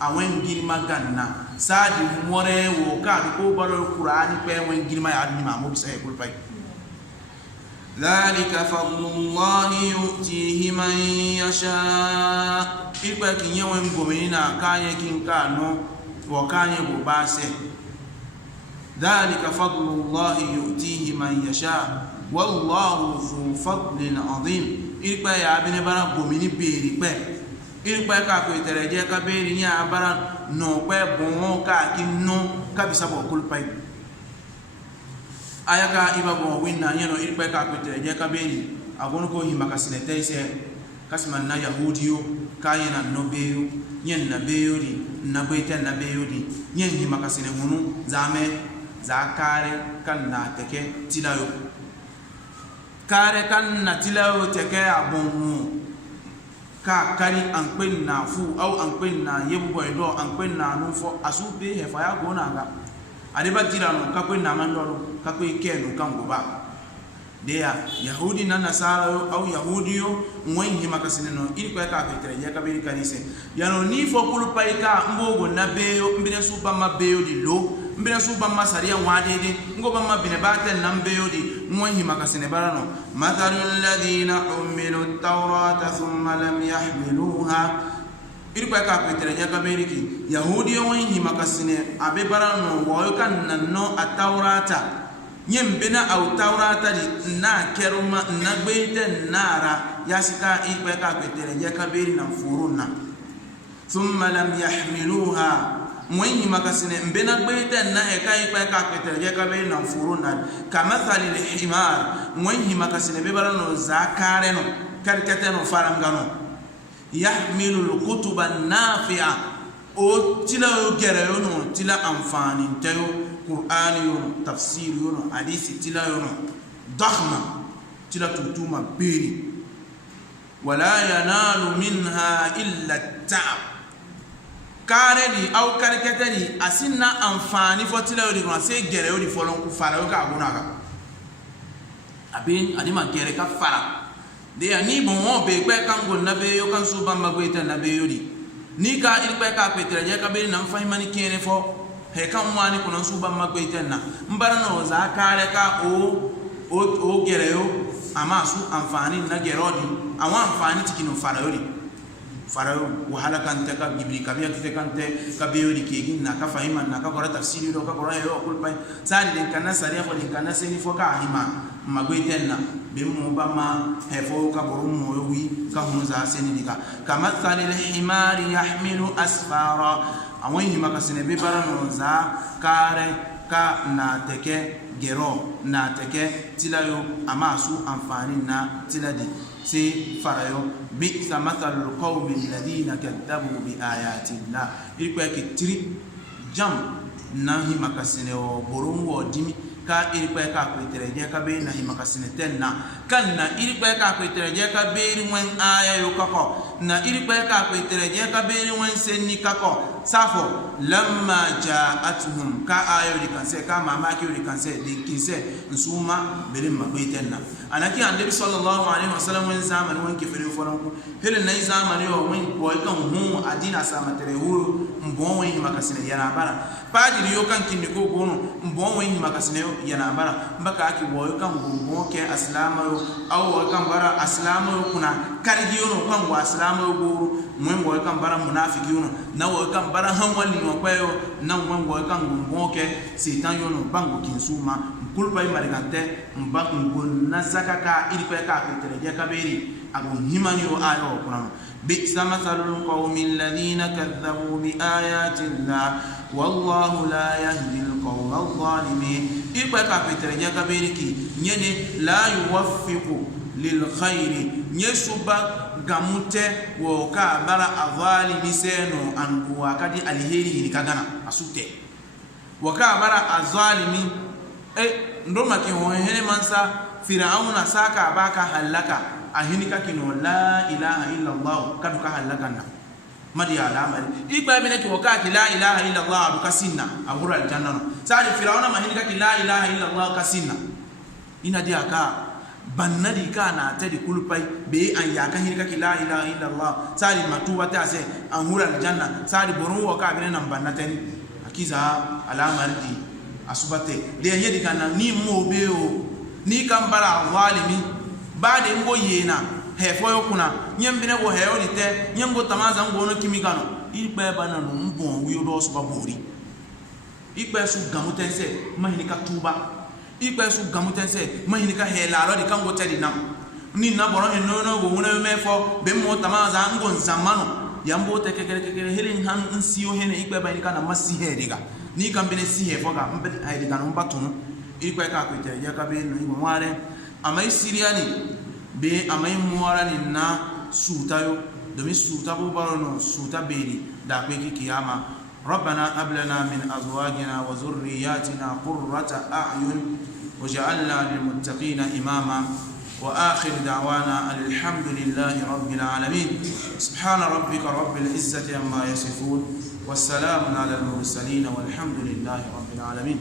awen giri maganna sadi more wo ka ko baro qur'ani pe wen giri ma adni ma mo bisa kul pay dhalika fadlullahi yu'tihi man yasha ikwa kinye wen gomina kanye kinka no wo kanye go base dhalika fadlullahi yu'tihi man yasha wallahu zu fadlin azim ikwa ya bine bara gomini beri pe ikpa ka ko tereje ka beri ni abara no pe bon ka kinno ka bisa bo kul pai ayaka iba bo winna yeno ikpa ka ko tereje ka beri agono ko hima kasine teise kasman na yahudiyo kayena no beyo yen na beyori na boite na beyori yen hima kasine hunu zame zakare kan na teke tilayo kare kan na tilayo teke abonmu ka kari an kwen na fu au an kwen na yebu boy do an kwen na no fo asupe he fa ya go na ga adiba tirano ka kwen na mandoro ka kwen kenu kan go ba de ya yahudi na nasara au yahudiyo ngwen hima kasine no ili kwa ka petre ya ka be kanise ya no ni fo kulu paika mbogo na beyo mbine suba mabeyo di lo mbine suba masaria wadede ngoba mabine batel na mbeyo di ngwen hima kasine barano mathalul ladina umilu at-taurata thumma lam yahmiluha ili kwa ka petre ya ka beriki yahudiyo ngwen hima kasine abe barano wo kan no at-taurata nyembena au taurata di na keruma na gbeite nara yasika ikwe ka kwetere je kabiri na furuna thumma lam yahmiluha mwenyi makasine mbena gbeite na eka ikwe ka kwetere je kabiri na furuna kamathali lihimar mwenyi makasine bebara no zakare no karikete no farangano yahmilu alkutuba nafi'a o tila gere yo no tila amfani tayo Qur'an yono tafsir yono hadith tila yono dakhma tila tutuma beri wala yanalu minha illa at-ta'ab karedi au karikateri asinna amfani fo tila yodi ko se gere yodi folon ku fara yo ka gunaga abin adima gere ka fara de ani bon be pe kan go na be yo kan suba magweta na be yodi ni ka il pe ka petre je ka be na fahimani kene fo he kan wani kuna suba magweitenna mbarano za kare ka o gereyo ama su amfani na gerodi awan amfani tikino farayo wahala kan ta ka gibri kabiya kite kan te kabiyo dikegi na ka fahima na ka gora tafsiri do ka gora yo kulpai sari den kana sari fo den kana seni fo ka hima magweitenna be mu ba ma he fo ka borum mo wi ka hunu za seni dika kama thalil himari yahmilu asfara awon yi makasine be barano za kare ka na teke gero na teke tilayo amasu amfani na tiladi si farayo bi samathalul qawmi alladhina kadzabu bi ayati llah ilikuwa kitri jam na hi makasine o borongo dimi ka ilikuwa ka kwetereje ka be na hi makasine tenna kanna ilikuwa ka kwetereje ka be wen aya yo kako na ilikuwa ka kwetereje ka be wen senni kako safo lamma ja'atuhum ka ayo likanse ka mama ki likanse dinkinse nsuma bele magwetenna anaki annabi sallallahu alaihi wasallam wen zamani wen kifiri foranku hele na zamani yo wen boy kan hu adina sama tere hu mbon wen makasine yana bara pajiri yo kan kinni ko gono mbon wen makasine yana bara mbaka aki boy kan mbon ke aslama yo aw kan bara aslama yo kuna karigi yo no kan wa aslama yo goro mwen wo kan bara munafiki uno na wo kan bara hanwali no kwayo na mwen wo kan ngomboke setan yono bango kinsuma kulpa imarigante mbango nazaka ka ili kwa ka kutereje kabiri ago himani o ayo kuna bi'sa mathalul qawmil ladina kadzabu bi ayati llah wallahu la yahdi alqawma adh-dhalimin ikwa ka kutereje kabiri ki nyene la yuwaffiqu lil khairi nyesuba gamute wo ka bara adh-dhalimi seno andu wakati aliheri ni kagana asute waka bara adh-dhalimi ndoma ki ho hene mansa firauna saka baka halaka ahinika kino la ilaha illa allah kaduka halakana madi alama ikba bine ki wakati la ilaha illa allah adukasinna ahura aljanna sari firauna mahinika ki la ilaha illa allah kasinna ina dia ka bannadi kana tadi kulpai be an yaka hinika ki la ilaha illa allah sari matuwa ta se ahura aljanna sari borun waka bine nan bannatani akiza alama ridi asubate de yedi kana ni mobeo ni kambara walimi baade ngo yena hefo yokuna nyembine go heyo dite nyembo tamaza ngo no kimigano ipe bana no mbon wi do so babori ipe su gamutense mahinika tuba ipe su gamutense mahinika helalo de kango tedi na ni na boro he no go wona mefo be mo tamaza ngo nzamano yambo tekekere helin han nsiyo hene ipe bani kana masi hediga ni kambene si hefo ga mbe hediga no batunu ipe ka kwete ya kabe no ibo mware amai siriani be amai muarani na sutayo domi suta bo barono suta beri da kweki kiyama rabbana hab lana min azwajina wa zurriyyatina qurrata a'yun waj'alna lil muttaqina imama wa akhir da'wana alhamdulillahi rabbil alamin subhana rabbika rabbil izzati amma yasifun wassalamun ala al mursalin walhamdulillahi rabbil alamin.